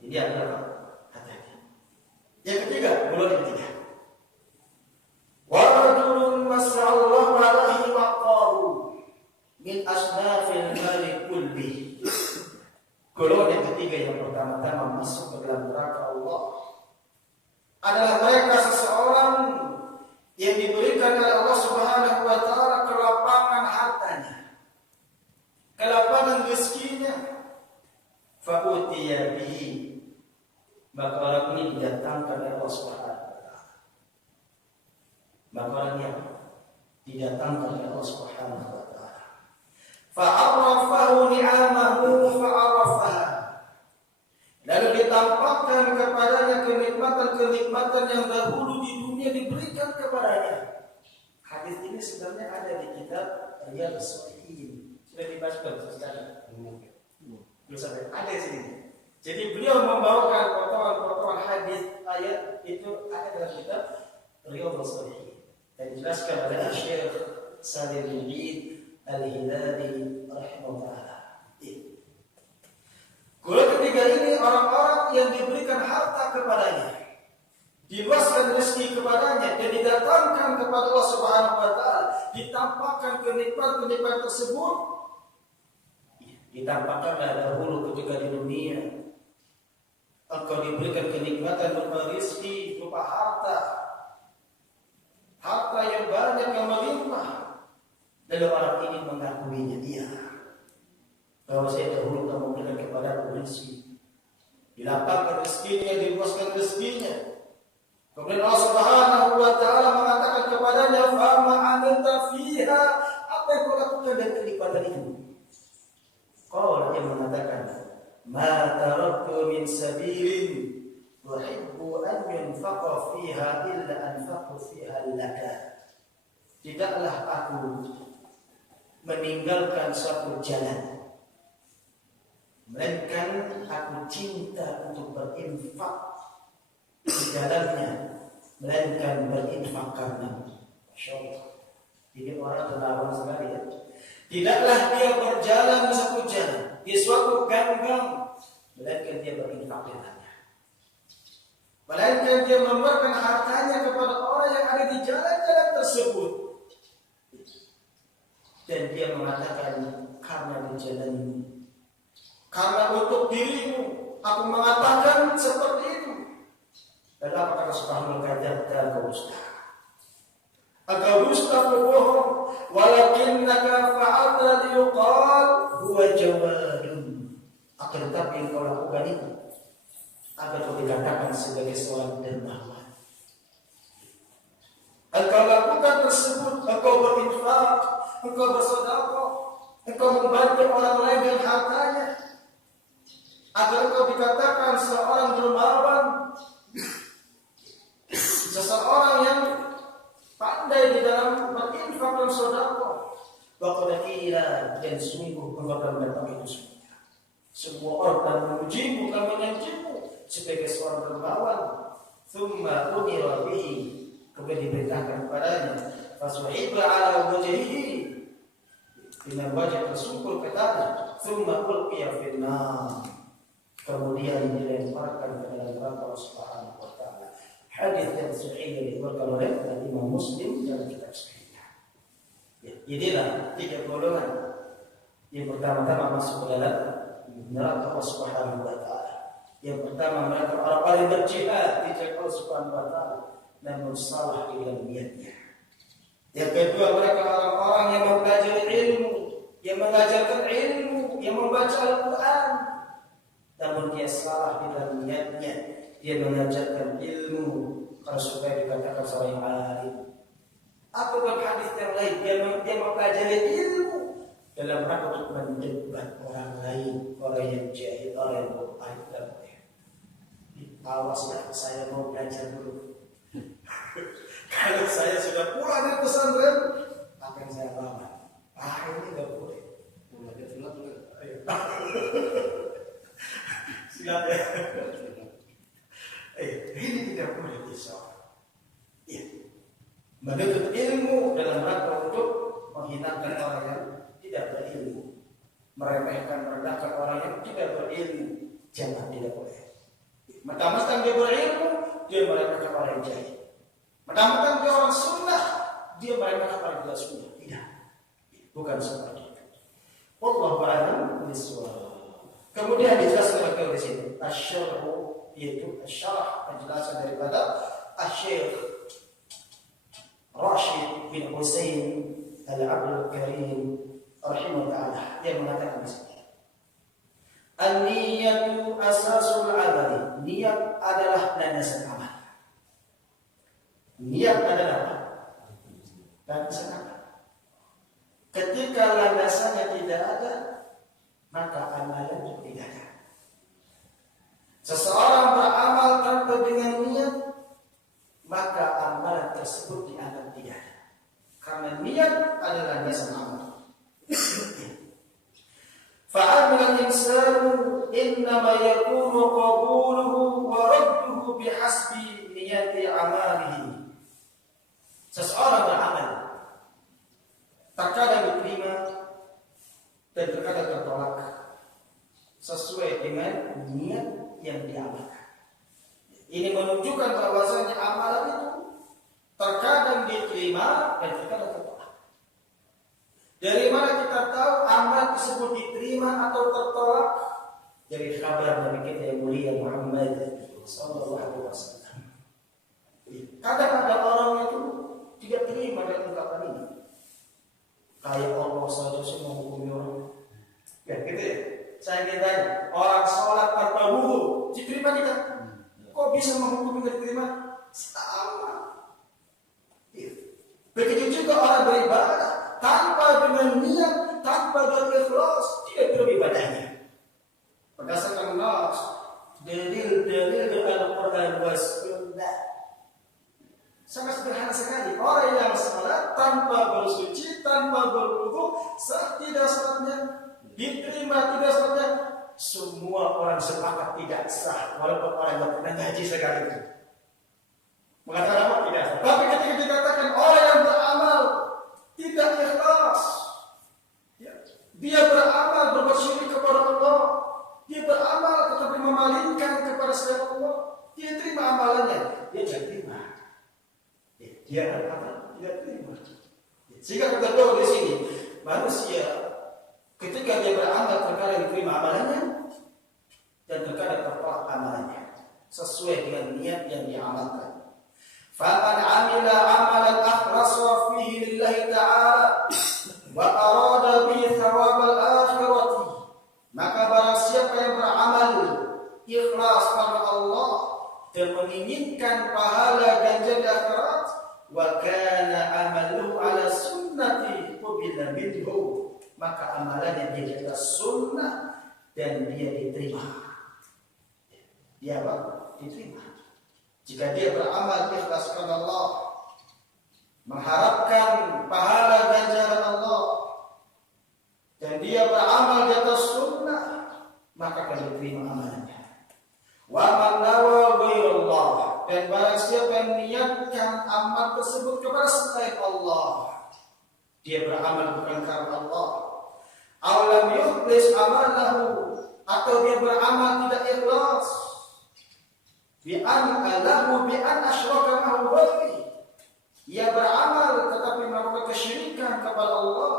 Ini adalah hati-hati. Yang ketiga, golongan yang ketiga. Warajulun mas'allahu alaihi waqahu min asnafil mali kulli. Golongan yang ketiga yang pertama-tama masuk ke dalam neraka Allah adalah mereka seseorang yang diberikan oleh Allah Subhanahu wa taala kelapangan hartanya, kelapangan rezekinya, fa'utiya bihi, maka orang ini didatangkan oleh Allah Subhanahu wa taala. Maka orang yang didatangkan oleh Allah Subhanahu wa taala. Fa'arafahu ni'amahu fa'arafaha. Lalu ditampakkan kepadanya kenikmatan-kenikmatan yang dahulu di dunia diberikan kepadanya. Hadis ini sebenarnya ada di kitab Riyadhus Shalihin. Sudah dibahas secara belum sampai ada di sini. Jadi beliau membawakan potongan-potongan hadis ayat itu ada dalam kitab Riyadhus Shalihin. Dan dijelaskan oleh Syekh Salim bin Eid Al-Hilali rahimahullah. Golongan ketiga ini orang-orang yang diberikan harta kepadanya, diluaskan rezeki kepadanya, dan didatangkan kepada Allah Subhanahu wa taala, ditampakkan kenikmatan-kenikmatan tersebut, ditampakkan dahulu ketika di dunia. Engkau diberikan kenikmatan berupa rezeki, berupa harta yang banyak yang melimpah. Lalu orang ini mengakuinya dia, bahwa saya dahulu kamu memberikan kepada rezeki, dilapangkan rezekinya, diluaskan rezekinya. Kemudian Allah Subhanahu wa taala mengatakan kepadanya, "Fama anta fiha?" Apa yang kau lakukan dengan kenikmatan itu? Qala, yang mengatakan, "Ma taraktu min sabilin uhibbu an yunfaqa fiha illa anfaqtu fiha laka." Tidaklah aku meninggalkan suatu jalan, melainkan aku cinta untuk berinfak di dalamnya, melainkan berinfak karena Masya. Ini orang terlalu sekali ya. Tidaklah dia berjalan di satu jalan, di suatu ganggang, melainkan dia berinfak dengannya, melainkan dia memberikan hartanya kepada orang yang ada di jalan-jalan tersebut. Dan dia mengatakan, karena di jalan ini, karena untuk dirimu, aku mengatakan seperti itu. Dan apa kata Subhanallah, kadzabta kau dusta. Engkau dusta, kau bohong. Walakinnaka fa'alta liyuqal huwa jawadun. Akan tetapi yang kau lakukan itu agar kau dikatakan sebagai seorang dermawan. Engkau lakukan tersebut, engkau berinfak, engkau bersedekah, engkau membantu orang lain dengan hartanya, agar engkau dikatakan seorang dermawan, seseorang yang pandai di dalam berinfak dan sedekah. Waqad qila, dan sungguh engkau akan mendapat itu semuanya. Semua orang akan memujimu, akan menyanjungmu sebagai seorang dermawan. Tsumma umira bihi, kemudian diperintahkan kepadanya, fasuhiba ala wajhihi, dengan wajah tersungkur ke tanah. Tsumma ulqiya fin nar, kemudian dilemparkan ke dalam neraka Allah Subhanahu wa taala. Hadis yang sahih diriwayatkan oleh Imam Muslim dalam kitab sahihnya. Ya, inilah tiga golongan yang pertama-tama masuk ke dalam neraka Allah Subhanahu wa taala. Yang pertama, mereka orang-orang yang berjihad di jalan Allah Subhanahu wa taala namun salah di dalam niatnya. Yang kedua, mereka orang-orang yang mempelajari ilmu, yang mengajarkan ilmu, yang membaca Al-Quran, namun dia salah di dalam niatnya. Dia mengajarkan ilmu kalau supaya dikatakan seorang yang alim. Atau dalam hadis yang lain, dia mempelajari ilmu dalam rangka untuk mendebat orang lain, orang yang jahil, orang yang bodoh dan awaslah, saya mau belajar dulu. Kalau saya sudah pulang dari pesantren, akan saya lawan. Ini nggak boleh. Belajar dulu. Silakan ya. Ini tidak boleh disahkan. Ya. Menuntut ilmu dalam rangka untuk menghinakan orang yang tidak berilmu, meremehkan, merendahkan orang yang tidak berilmu, jangan, tidak boleh. Mentang-mentang dia berilmu, dia meremehkan orang yang jahil. Mentang-mentang dia orang sunnah, dia meremehkan orang yang tidak sunnah. Tidak, bukan seperti itu. Wallahu a'lam bishawab. Kemudian dijelaskan lagi di sini asyarhu, yaitu asyarah, penjelasan daripada Asy-Syaikh Rashid bin Husain Al-Abdul Karim rahimahullah, yang mengatakan di sini, an-niyatu asasul amali. Niat adalah landasan amal. Niat adalah apa? Landasan amal. Ketika landasannya tidak ada, maka amalan juga tidak ada. Seseorang beramal tanpa dengan niat, maka amalan tersebut dianggap tidak ada. Karena niat adalah landasan amal. Fa'amil insanu innama yakunu qabuluhu wa radduhu bihasbi niyati amalihi. Seseorang beramal, terkadang diterima dan terkadang tertolak sesuai dengan niat yang diamalkan. Ini menunjukkan bahwasanya amalan itu terkadang diterima dan terkadang tertolak. Dari mana kita tahu amal tersebut diterima atau tertolak? Dari kabar Nabi kita yang mulia Muhammad sallallahu alaihi wasallam. Kadang ada orang itu tidak terima dengan ungkapan ini. Kayak Allah saja semua menghukumi orang. Ya gitu ya. Saya ditanya, orang sholat tanpa wudu diterima tidak? Kok bisa menghukumi tidak diterima? Sama. Begitu juga orang beribadah tanpa dengan niat, tanpa dengan ikhlas, tidak terima ibadahnya. Berdasarkan nas, dalil-dalil dari Al-Quran was Sunnah. Sangat sederhana sekali. Orang yang salat tanpa bersuci, tanpa berwudu, tidak salatnya diterima, tidak salatnya, semua orang sepakat tidak sah, walaupun orang yang pernah ngaji sekalipun. Mengatakan apa? Tidak sah. Tapi ketika dikatakan orang yang beramal tidak ikhlas, ya, dia beramal berbuat syirik kepada Allah, dia beramal tetapi memalingkan kepada selain Allah, dia terima amalannya, dia tidak terima. Dia beramal tidak terima. Sehingga kita tahu di sini manusia ketika dia beramal terkadang diterima amalannya dan terkadang tertolak amalannya sesuai dengan niat yang diamalkan. فَمَنْ عَمِلَ عَمَلًا أَخْلَصَ فِيهِ لِلَّهِ تَعَالَى وَأَرَادَ بِهِ ثَوَابَ الْآخِرَةِ, maka barang siapa yang beramal ikhlas pada Allah dan menginginkan pahala ganjar di akhirat, wa kana amaluhu ala sunnati qubila minhu, maka amalannya dia di atas sunnah dan dia diterima. Dia apa? Diterima. Jika dia beramal ikhlas kepada Allah, mengharapkan pahala ganjaran Allah, dan dia beramal di atas sunnah, maka akan diterima amalannya. Wa man nawa ghairallah, dan barang siapa yang niatkan amal tersebut kepada selain Allah, dia beramal bukan karena Allah. Aw lam yukhlis amalahu, atau dia beramal tidak ikhlas, bi an alahu bi an asyraka ma'ahu ghairi, ia beramal tetapi melakukan kesyirikan kepada Allah,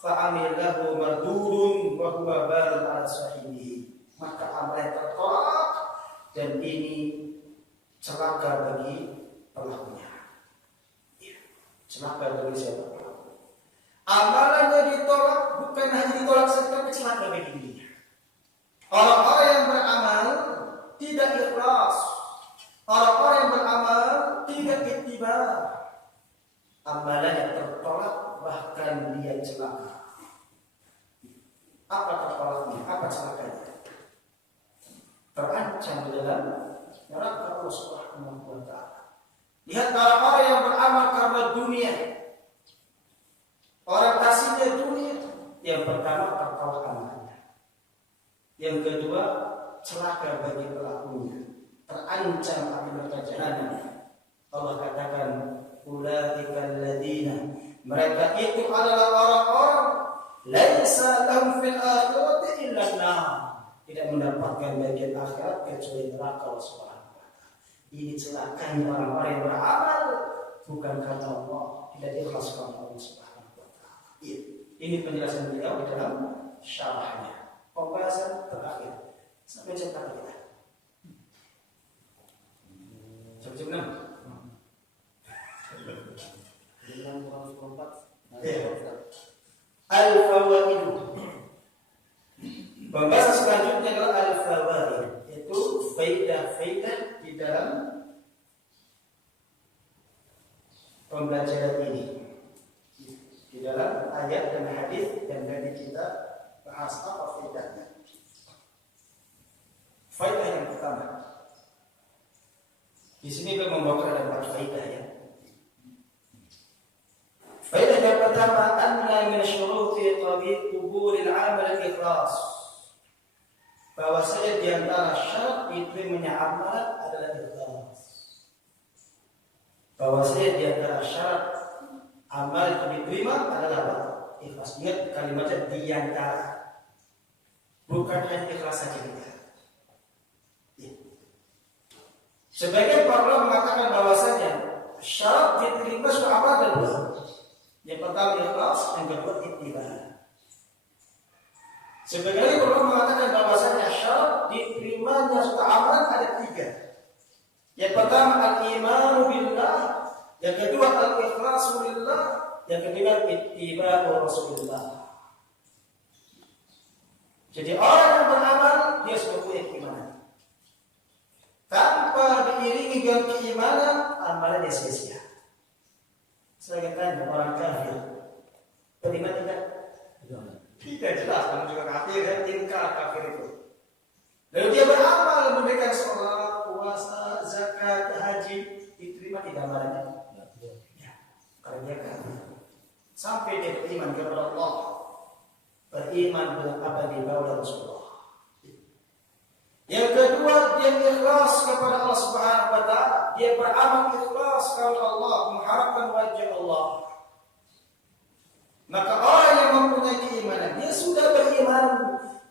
fa amilahu mardurun wa huwa balun ala sahibihi, maka amalnya tertolak dan ini celaka bagi pelakunya. Celaka bagi siapa? Amalannya ditolak, bukan hanya ditolak saja, tapi celaka bagi dirinya. Orang-orang yang beramal tidak ikhlas, orang-orang yang beramal tidak ittiba, amalannya tertolak, bahkan dia celaka. Apa tertolaknya? Apa celakanya? Terancam di dalam neraka Allah Subhanahu wa ta'ala. Lihat orang-orang yang beramal karena dunia, orientasinya dunia. Yang pertama tertolak amalnya, yang kedua celaka bagi pelakunya, terancam api neraka jahanam. Allah katakan ulaikal ladina, mereka itu adalah orang-orang laisa lahum fil akhirati illa an-nar, tidak mendapatkan bagian akhirat kecuali neraka Allah Subhanahu wa ta'ala. Ini celakanya orang-orang yang beramal bukan karena Allah, tidak ikhlas kepada Allah Subhanahu wa ta'ala. Ini penjelasan beliau di dalam syarahnya. Pembahasan terakhir sampai jam berapa kita? Jam 6. Al-fawaid. Pembahasan selanjutnya adalah al-fawaid, yaitu faidah-faidah di dalam pembelajaran ini, di dalam ayat dan hadis yang tadi kita bahas. Apa faidahnya? Faidah yang pertama, di sini kita membawakan ada 4 faidah ya. Faidah yang pertama, anna min syuruti qabulil amal al-ikhlas, bahwasanya di antara syarat diterimanya amalan adalah ikhlas. Bahwasanya di antara syarat amal itu diterima adalah apa? Ikhlas. Ingat kalimatnya di antara. bukan hanya ikhlas saja kita. Sebagian para ulama mengatakan bahwasanya syarat diterima suatu amal ada dua. Yang pertama ikhlas, yang kedua ittiba. Sebagian para ulama mengatakan bahwasanya syarat diterimanya suatu amal ada tiga. Yang pertama al-imanu billah, yang kedua al-ikhlasu lillah, yang ketiga ittiba'u Rasulillah. Jadi orang yang beramal dia sudah punya keimanan. Tanpa diiringi dengan keimanan, amalannya sia-sia. Saya tanya orang kafir, beriman tidak? Tidak jelas, kamu juga kafir dan ingkar kafir itu. Lalu dia beramal memberikan sholat, puasa, zakat, haji, diterima tidak amalannya? Ya, karena dia kafir. Sampai dia beriman kepada Allah, beriman dengan apa yang dibawa oleh Rasulullah. Yang kedua, dia ikhlas kepada Allah Subhanahu wa taala. Dia beramal ikhlas karena Allah, mengharapkan wajah Allah. Maka orang yang mempunyai keimanan, dia sudah beriman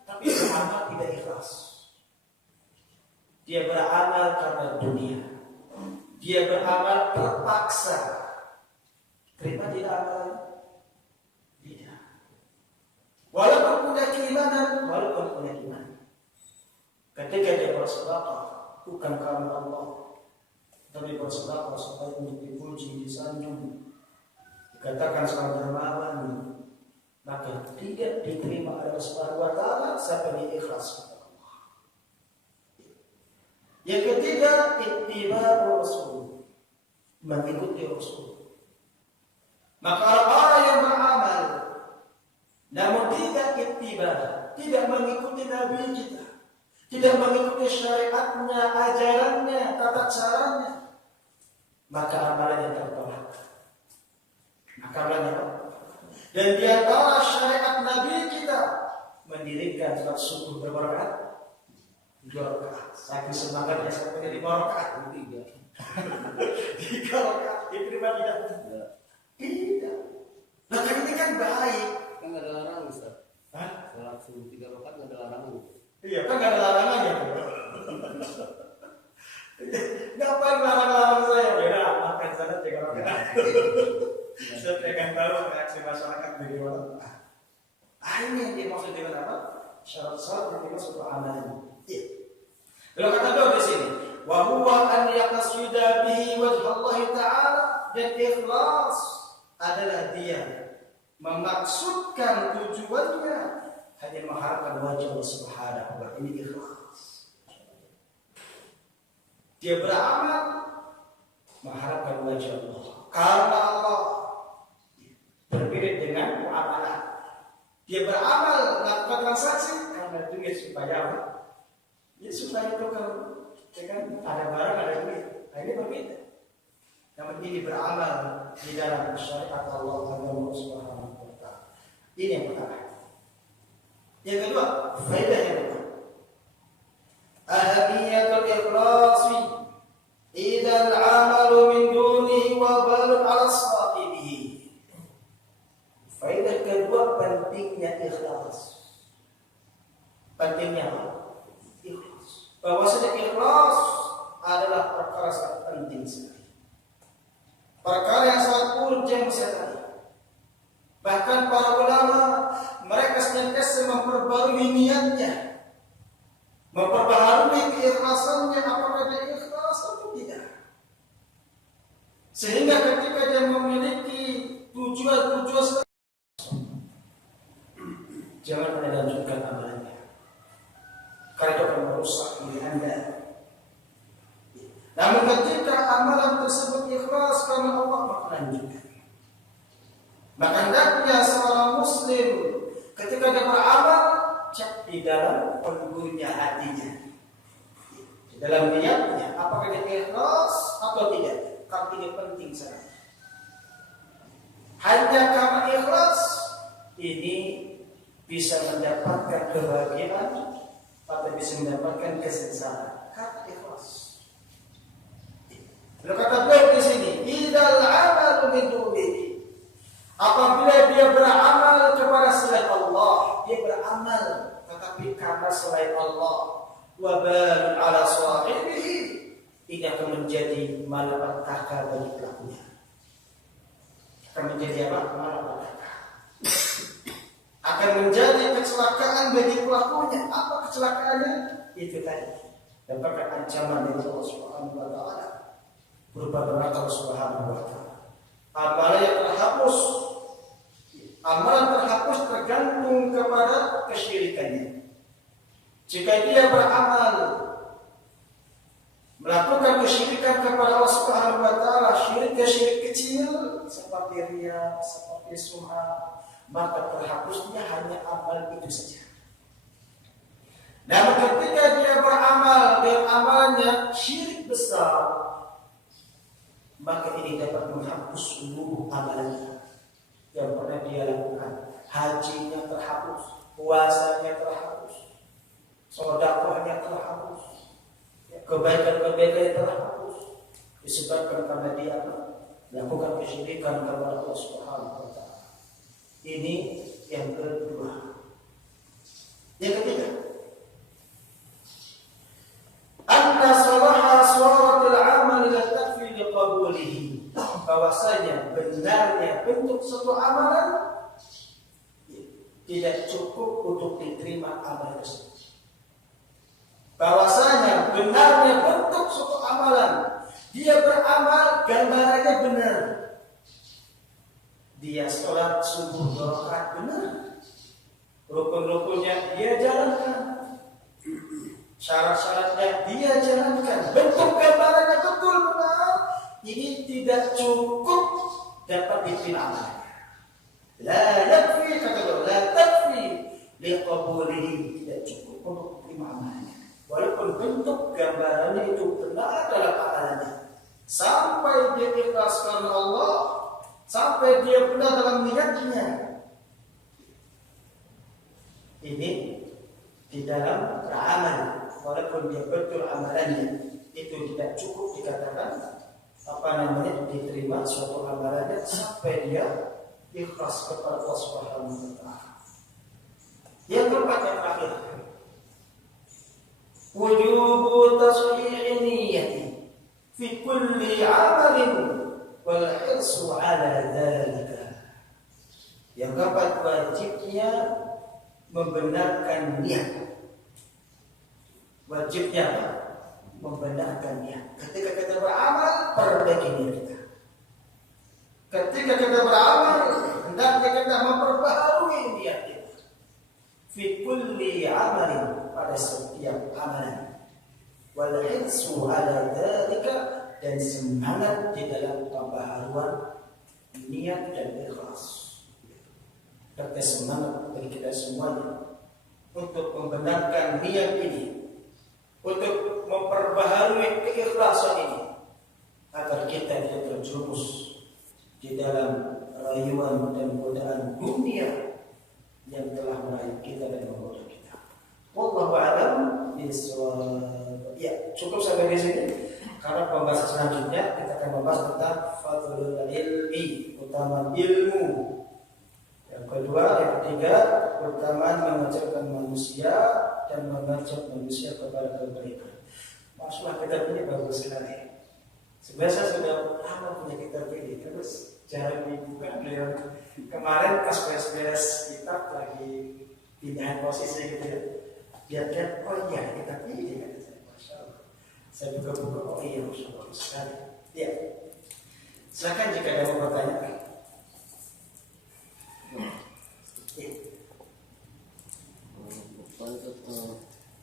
tapi beramal tidak ikhlas. Dia beramal karena dunia. Dia beramal terpaksa. Terima tidak amal? Tidak. Walaupun punya keimanan, walaupun punya iman. Ketika dia bersedekah bukan karena Allah, tapi bersedekah supaya untuk dipuji, disanjung, dikatakan seorang dermawan, maka tidak diterima oleh Allah Subhanahu wa taala sampai ikhlas kepada Allah. Yang ketiga, ittiba'u Rasul, mengikuti Rasul. Maka orang yang beramal namun tidak ittiba, tidak mengikuti Nabi kita, tidak mengikuti syariatnya, ajarannya, tata caranya, maka amalannya tertolak. Maka amalannya tertolak. Dan di antara syariat Nabi kita mendirikan sholat subuh berapa rakaat? 2 rakaat. Saking semangatnya sampai 5 rakaat. 3 rakaat. Diterima tidak? Tidak. Maka ini kan baik. Kan nggak ada larangan, Ustaz. Hah? Sholat subuh 3 rakaat nggak ada larangan. Iya, kan nggak ada larangannya. Ngapain larang-larang saya? Beda, makan sana 3 rakaat. Saya akan tahu reaksi masyarakat bagaimana. Ini yang dimaksud dengan apa? Syarat salat yang dimaksud amalan. Iya. Kalau kata beliau di sini, wa huwa an yaqsida bihi wajh Allah Ta'ala, dan ikhlas adalah dia memaksudkan tujuannya hanya mengharapkan wajah Allah Subhanahu wa taala. Ini ikhlas. Dia beramal mengharapkan wajah Allah. Karena Allah berbeda dengan muamalah. Dia beramal melakukan transaksi karena duit supaya apa? Ya supaya itu kan ada barang ada duit. Nah, ini berbeda. Namun ini beramal di dalam syariat Allah Subhanahu wa taala. Ini yang pertama. Yang kedua, faedah yang kedua. Ahamiyatul ikhlasi idzal 'amalu min dunihi wa balun 'ala sahibihi. Faedah kedua, pentingnya ikhlas. Pentingnya apa? Ikhlas. Bahwasanya ikhlas adalah perkara sangat penting sekali. Perkara yang sangat urgent sekali. Bahkan para ulama mereka senantiasa memperbarui niatnya, memperbaharui keikhlasannya, apakah dia ikhlas atau tidak. Sehingga ketika dia memiliki tujuan-tujuan, jangan Anda lanjutkan amalannya, karena itu akan merusak diri Anda. Namun ketika amalan tersebut ikhlas karena Allah, maka lanjutkan. Maka hendaknya seorang muslim ketika dia beramal, cek di dalam penggurnya hatinya, di dalam niatnya, apakah dia ikhlas atau tidak. Karena ini penting sekali. Hanya karena ikhlas ini bisa mendapatkan kebahagiaan atau bisa mendapatkan kesengsaraan. Karena ikhlas. Lalu kata beliau di sini, idzal 'amalu min dunihi. Apabila dia beramal kepada selain Allah, dia beramal tetapi menjadi malapetaka bagi pelakunya. Akan menjadi apa? Malapetaka. Akan menjadi kecelakaan bagi pelakunya. Apa kecelakaannya? Itu tadi. Dapatkan ancaman dari Allah Subhanahu wa taala berupa neraka Allah Subhanahu wa taala. Amalan yang terhapus, amalan terhapus tergantung kepada kesyirikannya. Jika dia beramal melakukan kesyirikan kepada Allah Subhanahu wa taala, syirik kecil seperti riya, seperti sum'ah, maka terhapusnya hanya amal itu saja. Dan ketika dia beramal dengan amalnya syirik besar, maka ini dapat menghapus seluruh amalannya yang pernah dia lakukan. Hajinya terhapus, puasanya terhapus, sedekahnya terhapus, kebaikan-kebaikan terhapus, disebabkan karena dia melakukan kesyirikan kepada Allah Subhanahu wa taala. Ini yang kedua. Yang ketiga, anna salaha suratul amal la takfi liqabulihi. Bahwasanya benarnya bentuk suatu amalan tidak cukup untuk diterima amalan tersebut. Bahwasanya benarnya bentuk suatu amalan, dia beramal gambarannya benar, dia sholat subuh 2 rakaat benar, rukun-rukunnya dia jalankan, syarat-syaratnya dia jalankan, bentuk gambarannya betul benar, ini tidak cukup dapat diterima amalannya. La yakfi, kata Allah, la takfi liqabulihi, tidak cukup untuk diterima amalannya. Walaupun bentuk gambarannya itu benar dalam amalannya, sampai dia ikhlas karena Allah, sampai dia benar dalam niatnya, ini di dalam beramal, walaupun dia betul amalannya, itu tidak cukup dikatakan diterima suatu amalannya sampai dia ikhlas kepada Allah Subhanahu wa taala. Yang keempat, yang terakhir, wujubu tashihi niyyati fi kulli 'amalin wal hirsu 'ala dzalika. Yang keempat, wajibnya membenarkan niat. Wajibnya membenarkan niat. Ketika kita beramal, perbaiki niat kita. Ketika kita beramal, hendaknya kita memperbaharui niat kita. Fi kulli 'amalin, pada setiap amalan, wal hirsu 'ala dzalika, dan semangat di dalam pembaharuan niat dan ikhlas. Serta semangat bagi kita semuanya untuk membenarkan niat ini, untuk memperbaharui keikhlasan ini, agar kita tidak terjerumus di dalam rayuan dan godaan dunia yang telah meraih kita dan menggoda kita. Wallahu a'lam bishawab. Ya, cukup sampai di sini. Karena pembahasan selanjutnya kita akan membahas tentang fadlul ilmi, utama ilmu. Yang kedua, yang ketiga, keutamaan mengajarkan manusia dan mengajak manusia kepada kebaikan. Masalah kitab ini bagus sekali. Sebenarnya saya sudah lama punya kitab ini, terus jarang dibuka. Kemarin pas beres-beres kitab lagi pindahan posisi gitu ya. Lihat-lihat, oh iya kitab ini kan saya, masya Allah. Saya buka-buka, oh iya masya Allah sekali. Ya, silakan jika ada mau bertanya.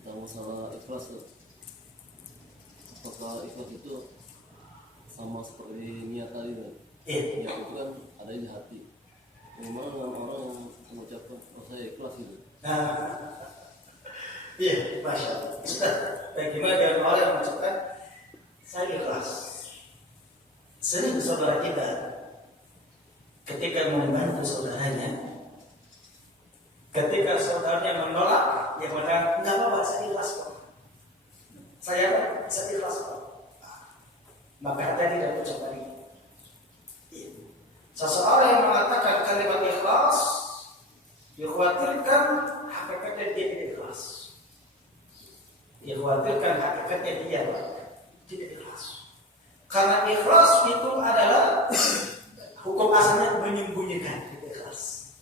Dalam masalah ikhlas, apakah ikhlas itu sama seperti niat tadi kan? Niat itu kan ada di hati. Bagaimana dengan orang yang mengucapkan, oh saya ikhlas gitu? Iya, masya Allah. Bagaimana dengan orang yang mengucapkan saya ikhlas? Sering saudara kita ketika membantu saudaranya, ketika saudaranya menolak, dia mengatakan enggak apa-apa, saya ikhlas kok. Saya ikhlas kok. Maka tadi tidak ucapkan ini. Seseorang yang mengatakan kalimat ikhlas, dikhawatirkan hakikatnya dia tidak ikhlas. Dikhawatirkan hakikatnya dia tidak ikhlas. Karena ikhlas itu adalah hukum asalnya menyembunyikan ikhlas.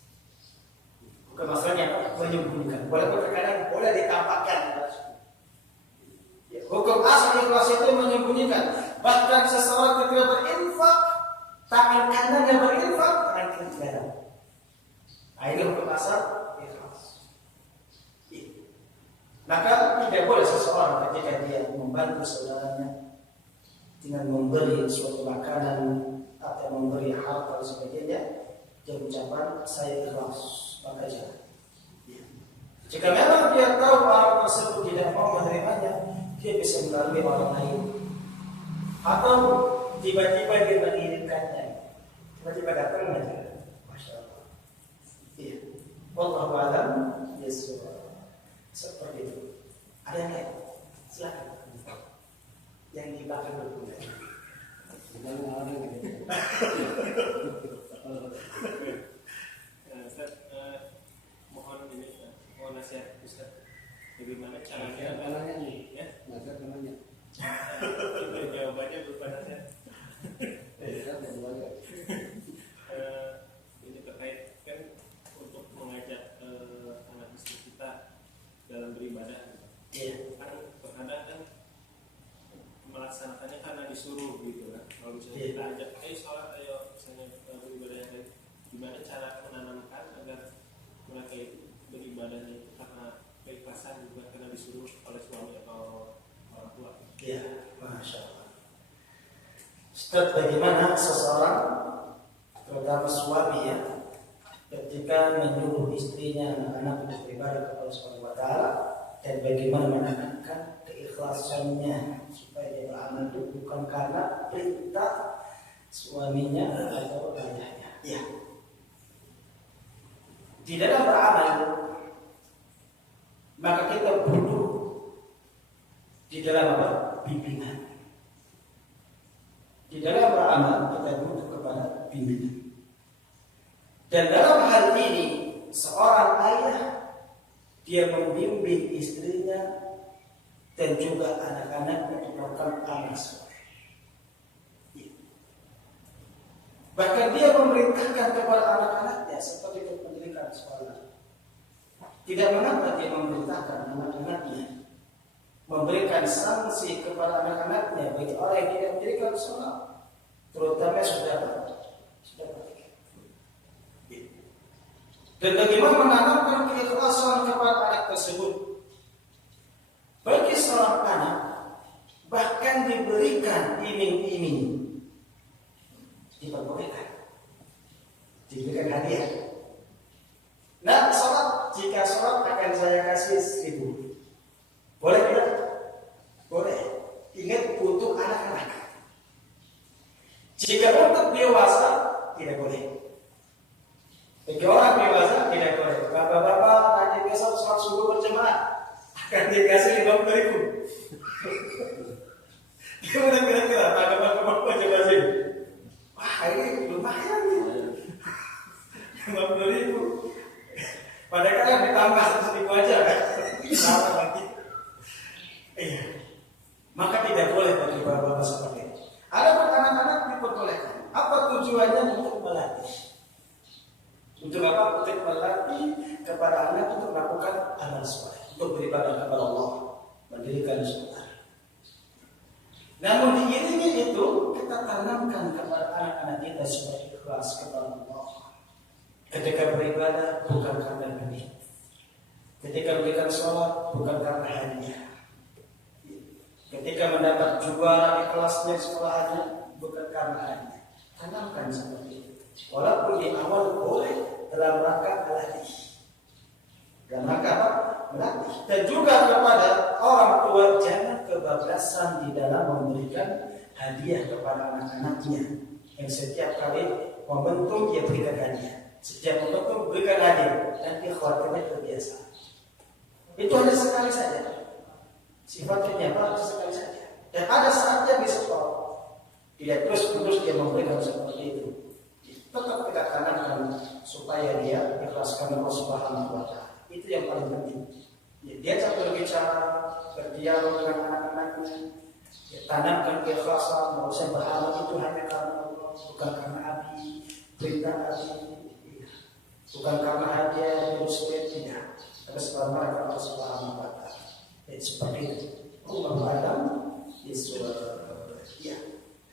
Hukum asalnya menyembunyikan. Walaupun terkadang boleh ditampakkan. Hukum asal ikhlas itu menyembunyikan. Bahkan seseorang ketika berinfak, tangan kanannya berinfak, tangan kiri tidak. Nah, ini hukum asal ikhlas. Maka tidak boleh seseorang ketika dia membantu saudaranya dengan memberi suatu makanan atau memberi harta dan sebagainya, dia ucapan saya ikhlas, maka jangan. Jika memang dia tahu orang tersebut tidak mau menerimanya, dia bisa melalui orang lain, atau tiba-tiba dia mengirimkannya, tiba-tiba datang saja, masya Allah. Iya, wallahu a'lam bishawab. Seperti itu. Ada yang lain? Silakan. Yang di belakang berguna. Ustaz, mohon ini, mohon nasihat Ustaz. Bagaimana caranya? Caranya nih, ya? nasihat namanya. Jawabannya berupa nasihat. Ini terkait kan untuk mengajak anak istri kita dalam beribadah. Iya. Kan terkadang kan melaksanakannya karena disuruh gitu kan. Kalau misalnya kita ajak, ayo sholat, ayo misalnya beribadah yang baik, gimana cara menanamkan agar mereka itu beribadahnya itu karena keikhlasan, bukan karena disuruh oleh suami atau orang tua. Iya, masya Allah. Ustaz, bagaimana seseorang, terutama suami ya, ketika menyuruh istrinya, anak-anak untuk beribadah kepada Allah Subhanahu wa Ta'ala, dan bagaimana menanamkan keikhlasannya supaya dia beramal itu bukan karena perintah suaminya atau ayahnya. Ya. Di dalam beramal, maka kita butuh di dalam apa? Bimbingan. Di dalam beramal kita butuh kepada bimbingan. Dan dalam hal ini seorang ayah dia membimbing istrinya dan juga anak-anaknya untuk melakukan amal soleh. Bahkan dia memerintahkan kepada anak-anaknya seperti untuk mendirikan sekolah. Tidak mengapa dia memerintahkan anak-anaknya, memberikan sanksi kepada anak-anaknya bagi orang yang tidak mendirikan sekolah, terutama saudara. Dan bagaimana menanamkan keikhlasan kepada anak tersebut. Bagi seorang anak bahkan diberikan iming-iming, diperbolehkan, diberikan hadiah. Nah, jika sholat akan saya kasih 1.000. Boleh tidak? Boleh. Ingat untuk anak-anak. Jika untuk dewasa tidak boleh. Bagi orang dewasa tidak boleh. Bapak-bapak nanti besok sholat subuh berjemaah akan dikasih 50.000. Gimana kira-kira tanggapan bapak coba sih? Wah, ini lumayan nih. 50.000. Padahal kan ditambah 1.000 aja kan? Sama lagi. Iya. Maka tidak boleh bagi bapak-bapak seperti itu. Ada anak-anak diperbolehkan. Apa tujuannya? Untuk melatih. Untuk apa? Untuk melatih kepada anak untuk melakukan amal soleh, untuk beribadah kepada Allah, mendirikan sholat. Namun diiringi itu kita tanamkan kepada anak-anak kita supaya ikhlas kepada Allah. Ketika beribadah bukan karena duit. Ketika berikan sholat bukan karena hadiah. Ketika mendapat juara di kelasnya sekolahnya bukan karena hadiah. Tanamkan seperti itu. Walaupun di awal boleh dalam rangka melatih. Dalam rangka apa? Melatih. Dan juga kepada orang tua jangan kebablasan di dalam memberikan hadiah kepada anak-anaknya. Yang setiap kali momentum dia berikan hadiah. Setiap momentum berikan hadiah. Nanti khawatirnya terbiasa. Itu hanya sekali saja. Sifatnya apa? Sekali saja. Dan ada saatnya bisa stop. Tidak terus-menerus dia memberikan seperti itu. Tetap kita tanamkan supaya dia ikhlaskan Allah Subhanahu wa Ta'ala. Itu yang paling penting. Dia tak berbicara, berdialog dengan anak-anaknya, Ya, tanamkan keikhlasan, bahwa saya beramal itu hanya karena Allah, bukan karena Abi, perintah Abi, bukan karena hadiah Rusmin, tidak. Tapi sebagaimana karena Allah Subhanahu wa Ta'ala. Seperti itu. Allah Adam ya.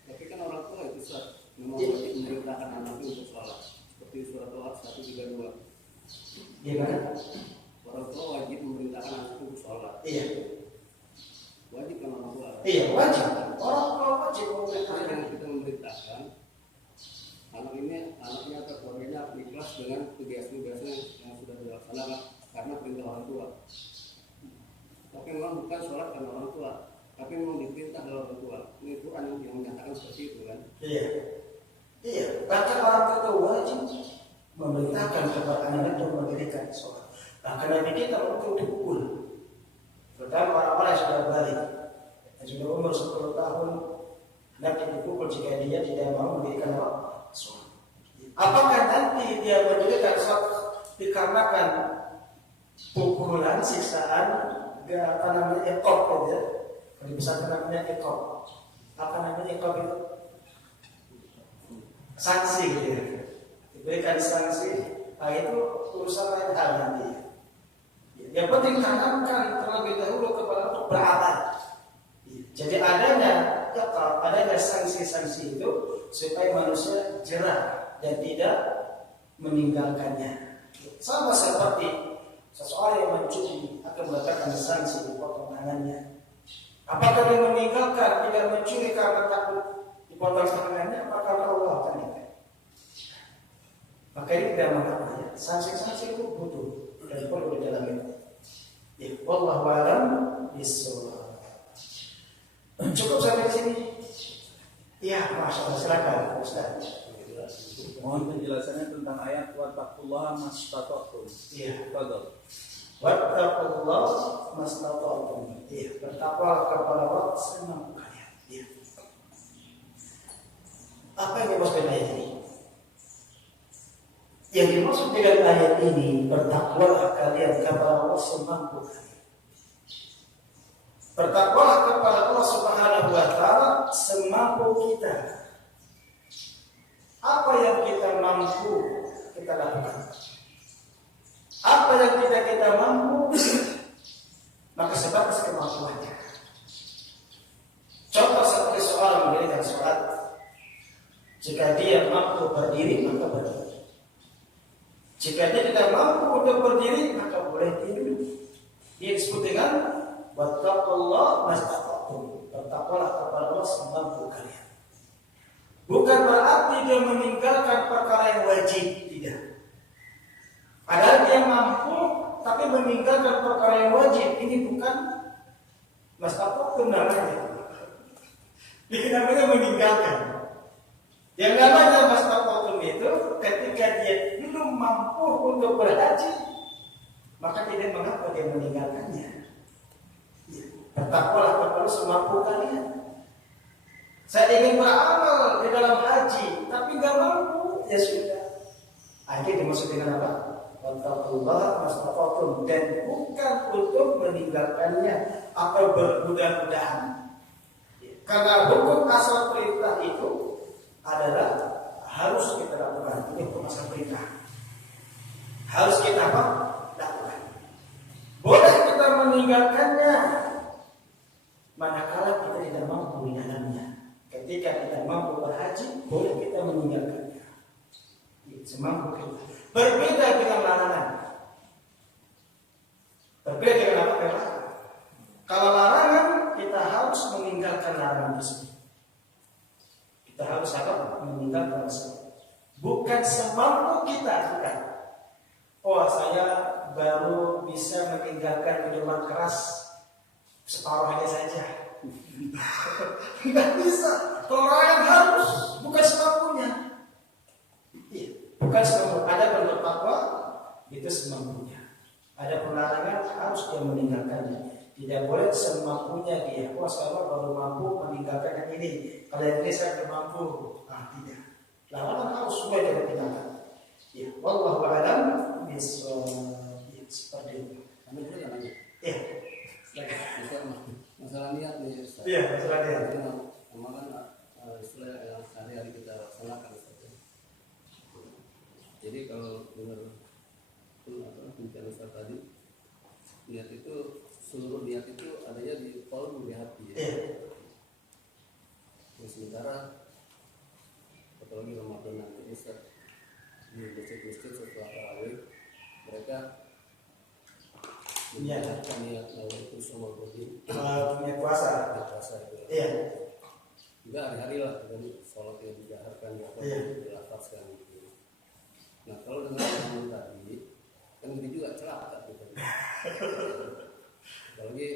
Tapi kan orang tua itu memang wajib memerintahkan anaknya untuk sholat. Seperti surat Al-Haq 132. Iya kan? Orang tua wajib memerintahkan anaknya untuk sholat. Iya. Wajib kan orang tua. Iya wajib. Orang tua wajib memerintahkan. Dengan kita memerintahkan anaknya atau keluarganya ikhlas dengan kebiasaan yang sudah dilaksanakan karena perintah orang tua. Tapi memang bukan sholat karena orang tua, tapi memang diperintah oleh orang tua. Ini Quran yang menyatakan seperti itu kan? Iya. Iya. Bahkan orang tua wajib memerintahkan kepada anak untuk mendirikan sholat. Bahkan Nabi kita untuk dipukul. Terutama orang-orang yang sudah balik, yang sudah umur 10 tahun, nanti dipukul jika dia tidak mau mendirikan sholat. Apakah nanti dia mendirikan sholat dikarenakan pukulan, siksaan, apa namanya ekop ya? Kalau bisa namanya ekop. Apa namanya ekop itu? Sanksi gitu ya. Diberikan sanksi, nah itu urusan lain hal nanti. Yang penting tanamkan terlebih dahulu kepada untuk beramal. Jadi adanya sanksi-sanksi itu supaya manusia jerah dan tidak meninggalkannya. Sama seperti seseorang yang mencuri akan mendapatkan sanksi dipotong tangannya. Apakah dia meninggalkan tidak mencuri karena takut dipotong tangannya? Apakah Allah akan itu? Maka ini tidak mengapa ya. Sanksi-sanksi itu butuh dan perlu di dalam itu. Ya, wallahu a'lam bishawab. Cukup sampai sini. Ya, masyaallah, silakan Ustaz. Mohon penjelasannya tentang ayat wattaqullaha mastata'tum. Iya. Fadhil. Wattaqullaha mastata'tum. Iya, bertakwa kepada Allah semampu kalian. Iya. Apa yang dimaksud dengan ayat ini? Yang dimaksud dengan ayat ini, bertakwalah kalian kepada Allah semampu kalian. Bertakwalah kepada Allah Subhanahu wa Ta'ala semampu kita. Apa yang kita mampu kita lakukan. Apa yang tidak kita mampu, maka sebatas kemampuannya. Contoh seperti soal mendirikan sholat. Jika dia mampu berdiri, maka berdiri. Jika dia tidak mampu untuk berdiri, maka boleh tidur. Dia disebut dengan wattaqullaha mastata'tum. Bertakwalah kepada Allah semampu kalian. Bukan berarti dia meninggalkan perkara yang wajib, tidak. Padahal dia mampu, tapi meninggalkan perkara yang wajib. Ini bukan mastata'tum namanya. Ini namanya meninggalkan. Yang namanya mastata'tum itu ketika dia belum mampu untuk berhaji, maka tidak mengapa dia meninggalkannya. Bertakwalah kepada semampu kalian. Saya ingin beramal di dalam haji, tapi nggak mampu, ya sudah. Ini dimaksud dengan apa? Wattaqullaha mastata'tum, dan bukan untuk meninggalkannya atau bermudah-mudahan. Karena hukum asal perintah itu adalah harus kita lakukan. Ini hukum asal perintah. Harus kita apa? Lakukan. Boleh kita meninggalkannya manakala kita tidak mampu di dalamnya. Ketika kita mampu berhaji, boleh kita meninggalkannya. Semampu kita. Berbeda dengan larangan. Berbeda dengan apa? Kalau larangan, kita harus meninggalkan larangan tersebut. Kita harus apa? Meninggalkan tersebut. Bukan semampu kita, bukan. Oh, saya baru bisa meninggalkan minuman keras separuhnya saja. Tidak bisa. Larangan harus, bukan semampunya. Iya, bukan semampu. Ada bertakwa, itu semampunya. Ada pelarangan harus dia meninggalkannya. Tidak boleh semampunya dia. Wah, saya baru mampu meninggalkan yang ini. Kalau yang ini saya belum mampu. Tidak. Larangan harus semua dia tinggalkan. Ya, wallahu a'lam bishawab. Seperti itu. Kami boleh nanya. Ya. Masalah masalah niat nih Ustaz. Iya, masalah niat. Ini memang kan istilah yang sehari-hari kita laksanakan Ustaz. Jadi kalau dengar pembicaraan Ustaz tadi, niat itu seluruh niat itu adanya di qalbu, di hati ya. Iya. Sementara apalagi Ramadan nanti Ustaz, di masjid-masjid setelah tarawih mereka menyatakan niat nawaitu shomal qadhi Punya puasa. puasa itu. Iya. Juga hari-hari lah dari sholat yang dijaharkan Iya. dilafazkan gitu. Nah kalau dengan yang tadi kan itu juga celaka gitu. Apalagi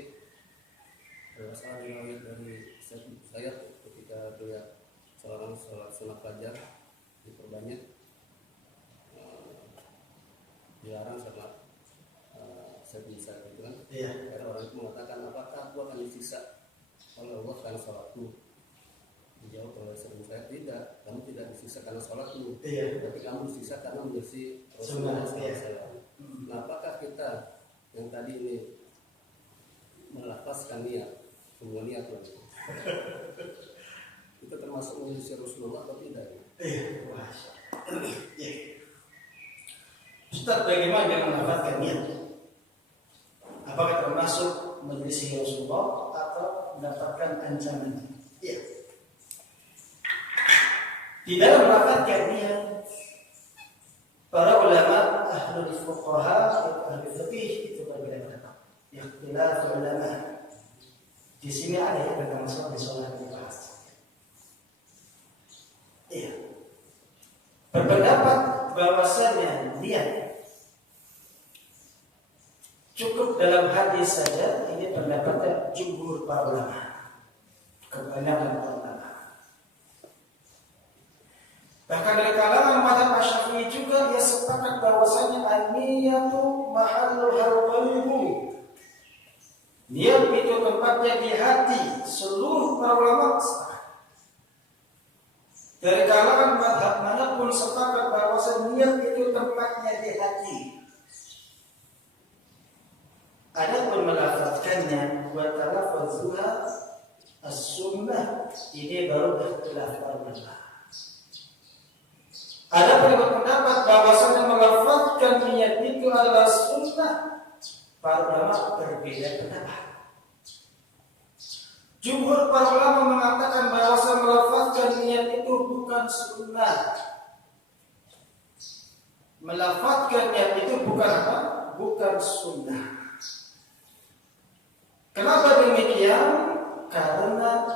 masalah riwayat dari saya ketika melihat seorang sholat sunat fajar diperbanyak, dilarang sama saya bisa gitu kan. Iya. Karena orang itu mengatakan apakah aku akan disiksa oleh Allah karena sholatku? Dijawab oleh saya, tidak, kamu tidak disiksa karena sholatmu, Iya. tapi kamu disiksa karena menyelisih Sunnah, Rasulullah iya. SAW. Nah apakah kita yang tadi ini melafazkan niat, semua niat lagi itu termasuk menyelisih Rasulullah atau tidak? Iya. Iya. Ustaz, bagaimana dia mendapatkan niat? Apakah termasuk menyelisih Rasulullah atau mendapatkan ancaman? Iya. Di dalam mendapatkan niat, para ulama ahlul fuqaha, ahli fikih itu berbeda pendapat. Ikhtilaf ulama. Di sini ada yang tentang sholat dibahas. Iya. Berpendapat bahwasanya niat cukup dalam hadis saja, ini pendapatnya jumhur para ulama, kebanyakan para ulama. Bahkan dari kalangan mazhab Asy-Syafi'i juga dia sepakat bahwasanya an-niyatu mahalluhal qalbu. Niat itu tempatnya di hati. Seluruh para ulama sepakat. Dari kalangan mazhab manapun sepakat bahwasanya niat itu tempatnya di hati. Adapun melafazkannya wa talaffuzuha as-sunnah, ini baru ikhtilaf para ulama. Ada yang berpendapat bahwasanya melafazkan niat itu adalah sunnah. Para ulama berbeda pendapat. Jumhur para ulama mengatakan bahwasanya melafazkan niat itu bukan sunnah. Melafazkan niat itu bukan apa? Bukan sunnah. Kenapa demikian? Karena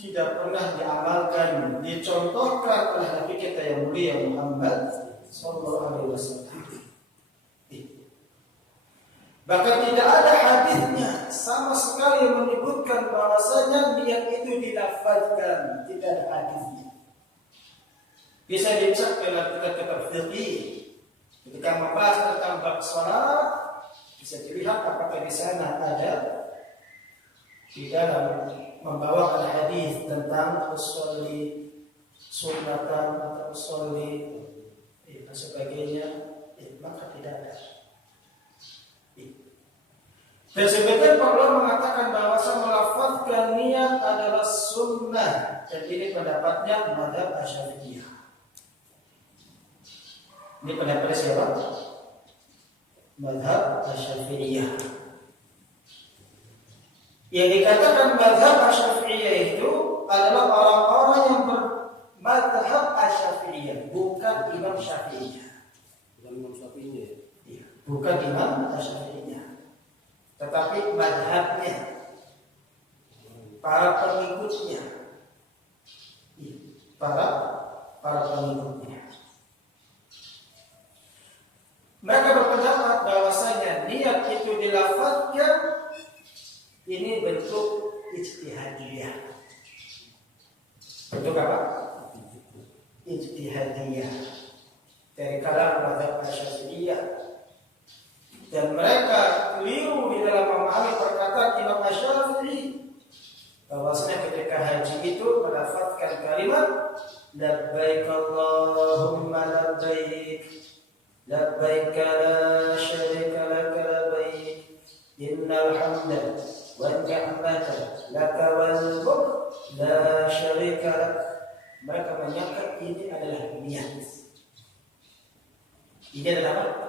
tidak pernah diamalkan, dicontohkan oleh Nabi kita yang mulia Muhammad sallallahu alaihi wasallam. Bahkan tidak ada hadisnya sama sekali yang menyebutkan bahwasanya niat itu dilafazkan, tidak ada hadisnya. Bisa dicek dalam kitab-kitab fikih ketika membahas tentang bab salat, bisa dilihat apakah di sana ada di dalam membawakan hadis tentang usolli sunatan atau usolli dan sebagainya, maka tidak ada. Dan sebagian para ulama mengatakan bahwa melafazkan niat adalah sunnah, dan ini pendapatnya mazhab Asy-Syafi'iyah. Ini pendapatnya siapa? Mazhab Asy-Syafi'iyah. Yang dikatakan mazhab Asy-Syafi'iyah itu adalah orang-orang yang bermazhab Asy-Syafi'iyah, bukan Imam Syafi'iyah. Bukan Imam Syafi'iyah. Bukan Imam Asy-Syafi'iyah, tetapi mazhabnya, para pengikutnya, para pengikutnya. Mereka berpendapat bahwasanya niat itu dilafazkan, ini bentuk ijtihadiyah. Bentuk apa? Ijtihadiyah dari kalangan mazhab Asy-Syafi'iyah. Dan mereka keliru di dalam memahami perkataan Imam Asy-Syafi'i bahwasanya ketika haji itu melafazkan kalimat labbaik Allahumma labbaik labbaik la syarika lak labbaik innal hamda wa ni'mata laka wal mulk la syarika lak. Mereka menyangka ini adalah niat. Ini adalah apa?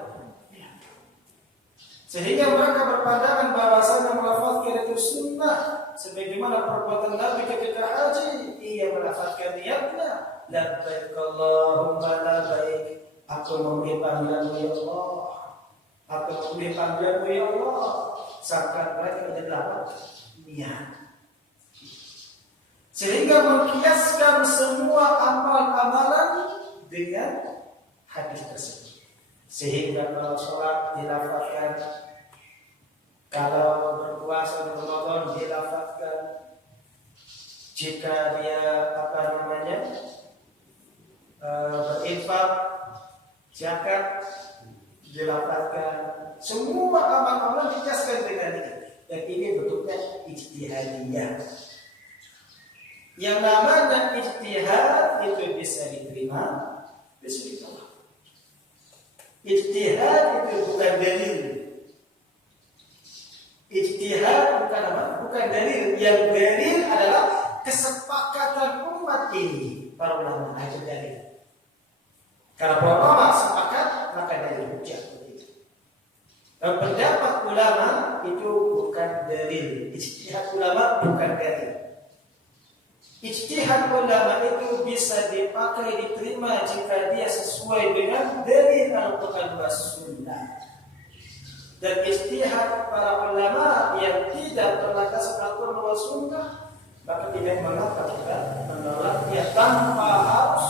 Sehingga mereka berpandangan bahwasanya melafazkan itu sunnah, sebagaimana perbuatan Nabi ketika haji, ia melafazkan niatnya, labbaik Allahumma labbaik, aku memenuhi panggilanmu ya Allah, aku memenuhi panggilanmu ya Allah. Sangka mereka adalah niat. Sehingga mengkiaskan semua amal-amalan dengan hadis tersebut. Sehingga kalau sholat dilafazkan, kalau berpuasa di Ramadan dilafazkan, jika dia berinfak, zakat dilafazkan, semua amal-amalan dikiaskan dengan ini. Dan ini bentuknya ijtihadiyah. Yang namanya ijtihad itu bisa diterima, bisa ditolak. Ijtihad itu bukan dalil. Ijtihad bukan apa? Bukan dalil. Yang dalil adalah kesepakatan umat ini. Para ulama itu dalil. Kalau para ulama sepakat, maka dalil hujjah. Dan pendapat ulama itu bukan dalil. Ijtihad ulama bukan dalil. Ijtihad ulama itu bisa dipakai, diterima jika dia sesuai dengan dalil Al-Quran dan Sunnah. Dan ijtihad para ulama yang tidak berlandaskan Al-Quran dan Sunnah, maka tidak mengapa kita menolaknya tanpa harus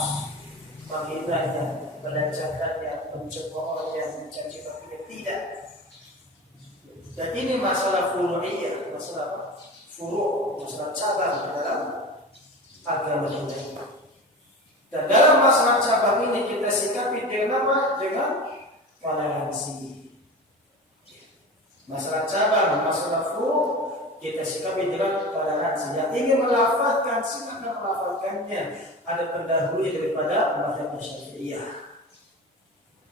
menghinanya, melecehkannya, mencemoohnya, mencaci makinya. Tidak. Dan ini masalah furu'iyah, masalah furu', masalah cabang dalam agama kita. Dan dalam masalah cabang ini kita sikapi dengan apa? Dengan toleransi. Masalah cabang, masalah furu' kita sikapi dengan toleransi. Yang ingin melafazkan silakan melafazkannya. Ada pendahulu daripada mazhab Syafi'iyah.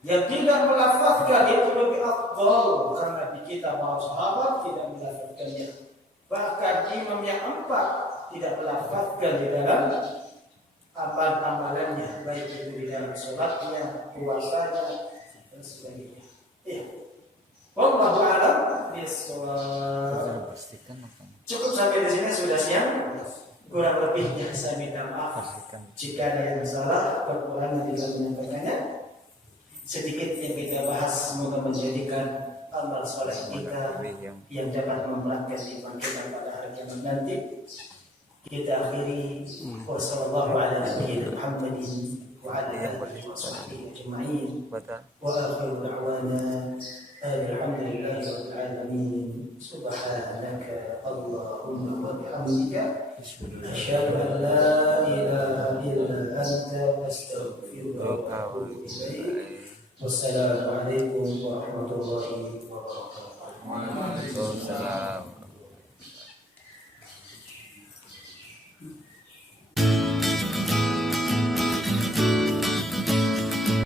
Yang tidak melafazkan itu lebih afdal karena di kita para sahabat tidak melafazkannya. Bahkan imam yang empat tidak melafazkan di dalam amal-amalannya, baik itu di dalam sholatnya, puasanya, dan sebagainya. Iya. Wallahu a'lam bishawab. Cukup sampai di sini sudah siang. Kurang lebihnya saya minta maaf jika ada yang salah, kekurangan tidak menyampaikannya. Sedikit yang kita bahas semoga menjadikan amal soleh kita yang dapat memerankan iman kita pada hari kiamat nanti. Kita akhiri wassalamualaikum warahmatullahi wabarakatuh wa ala alihi wa sahbihi ajma'in wa akhiru da'wana alhamdulillahi rabbil alamin. Subhanaka Allahumma wa bihamdika asyhadu an la ilaha illa anta astaghfiruka wa atubu ilaik. Wassalamualaikum warahmatullahi wabarakatuh. Waalaikumsalam.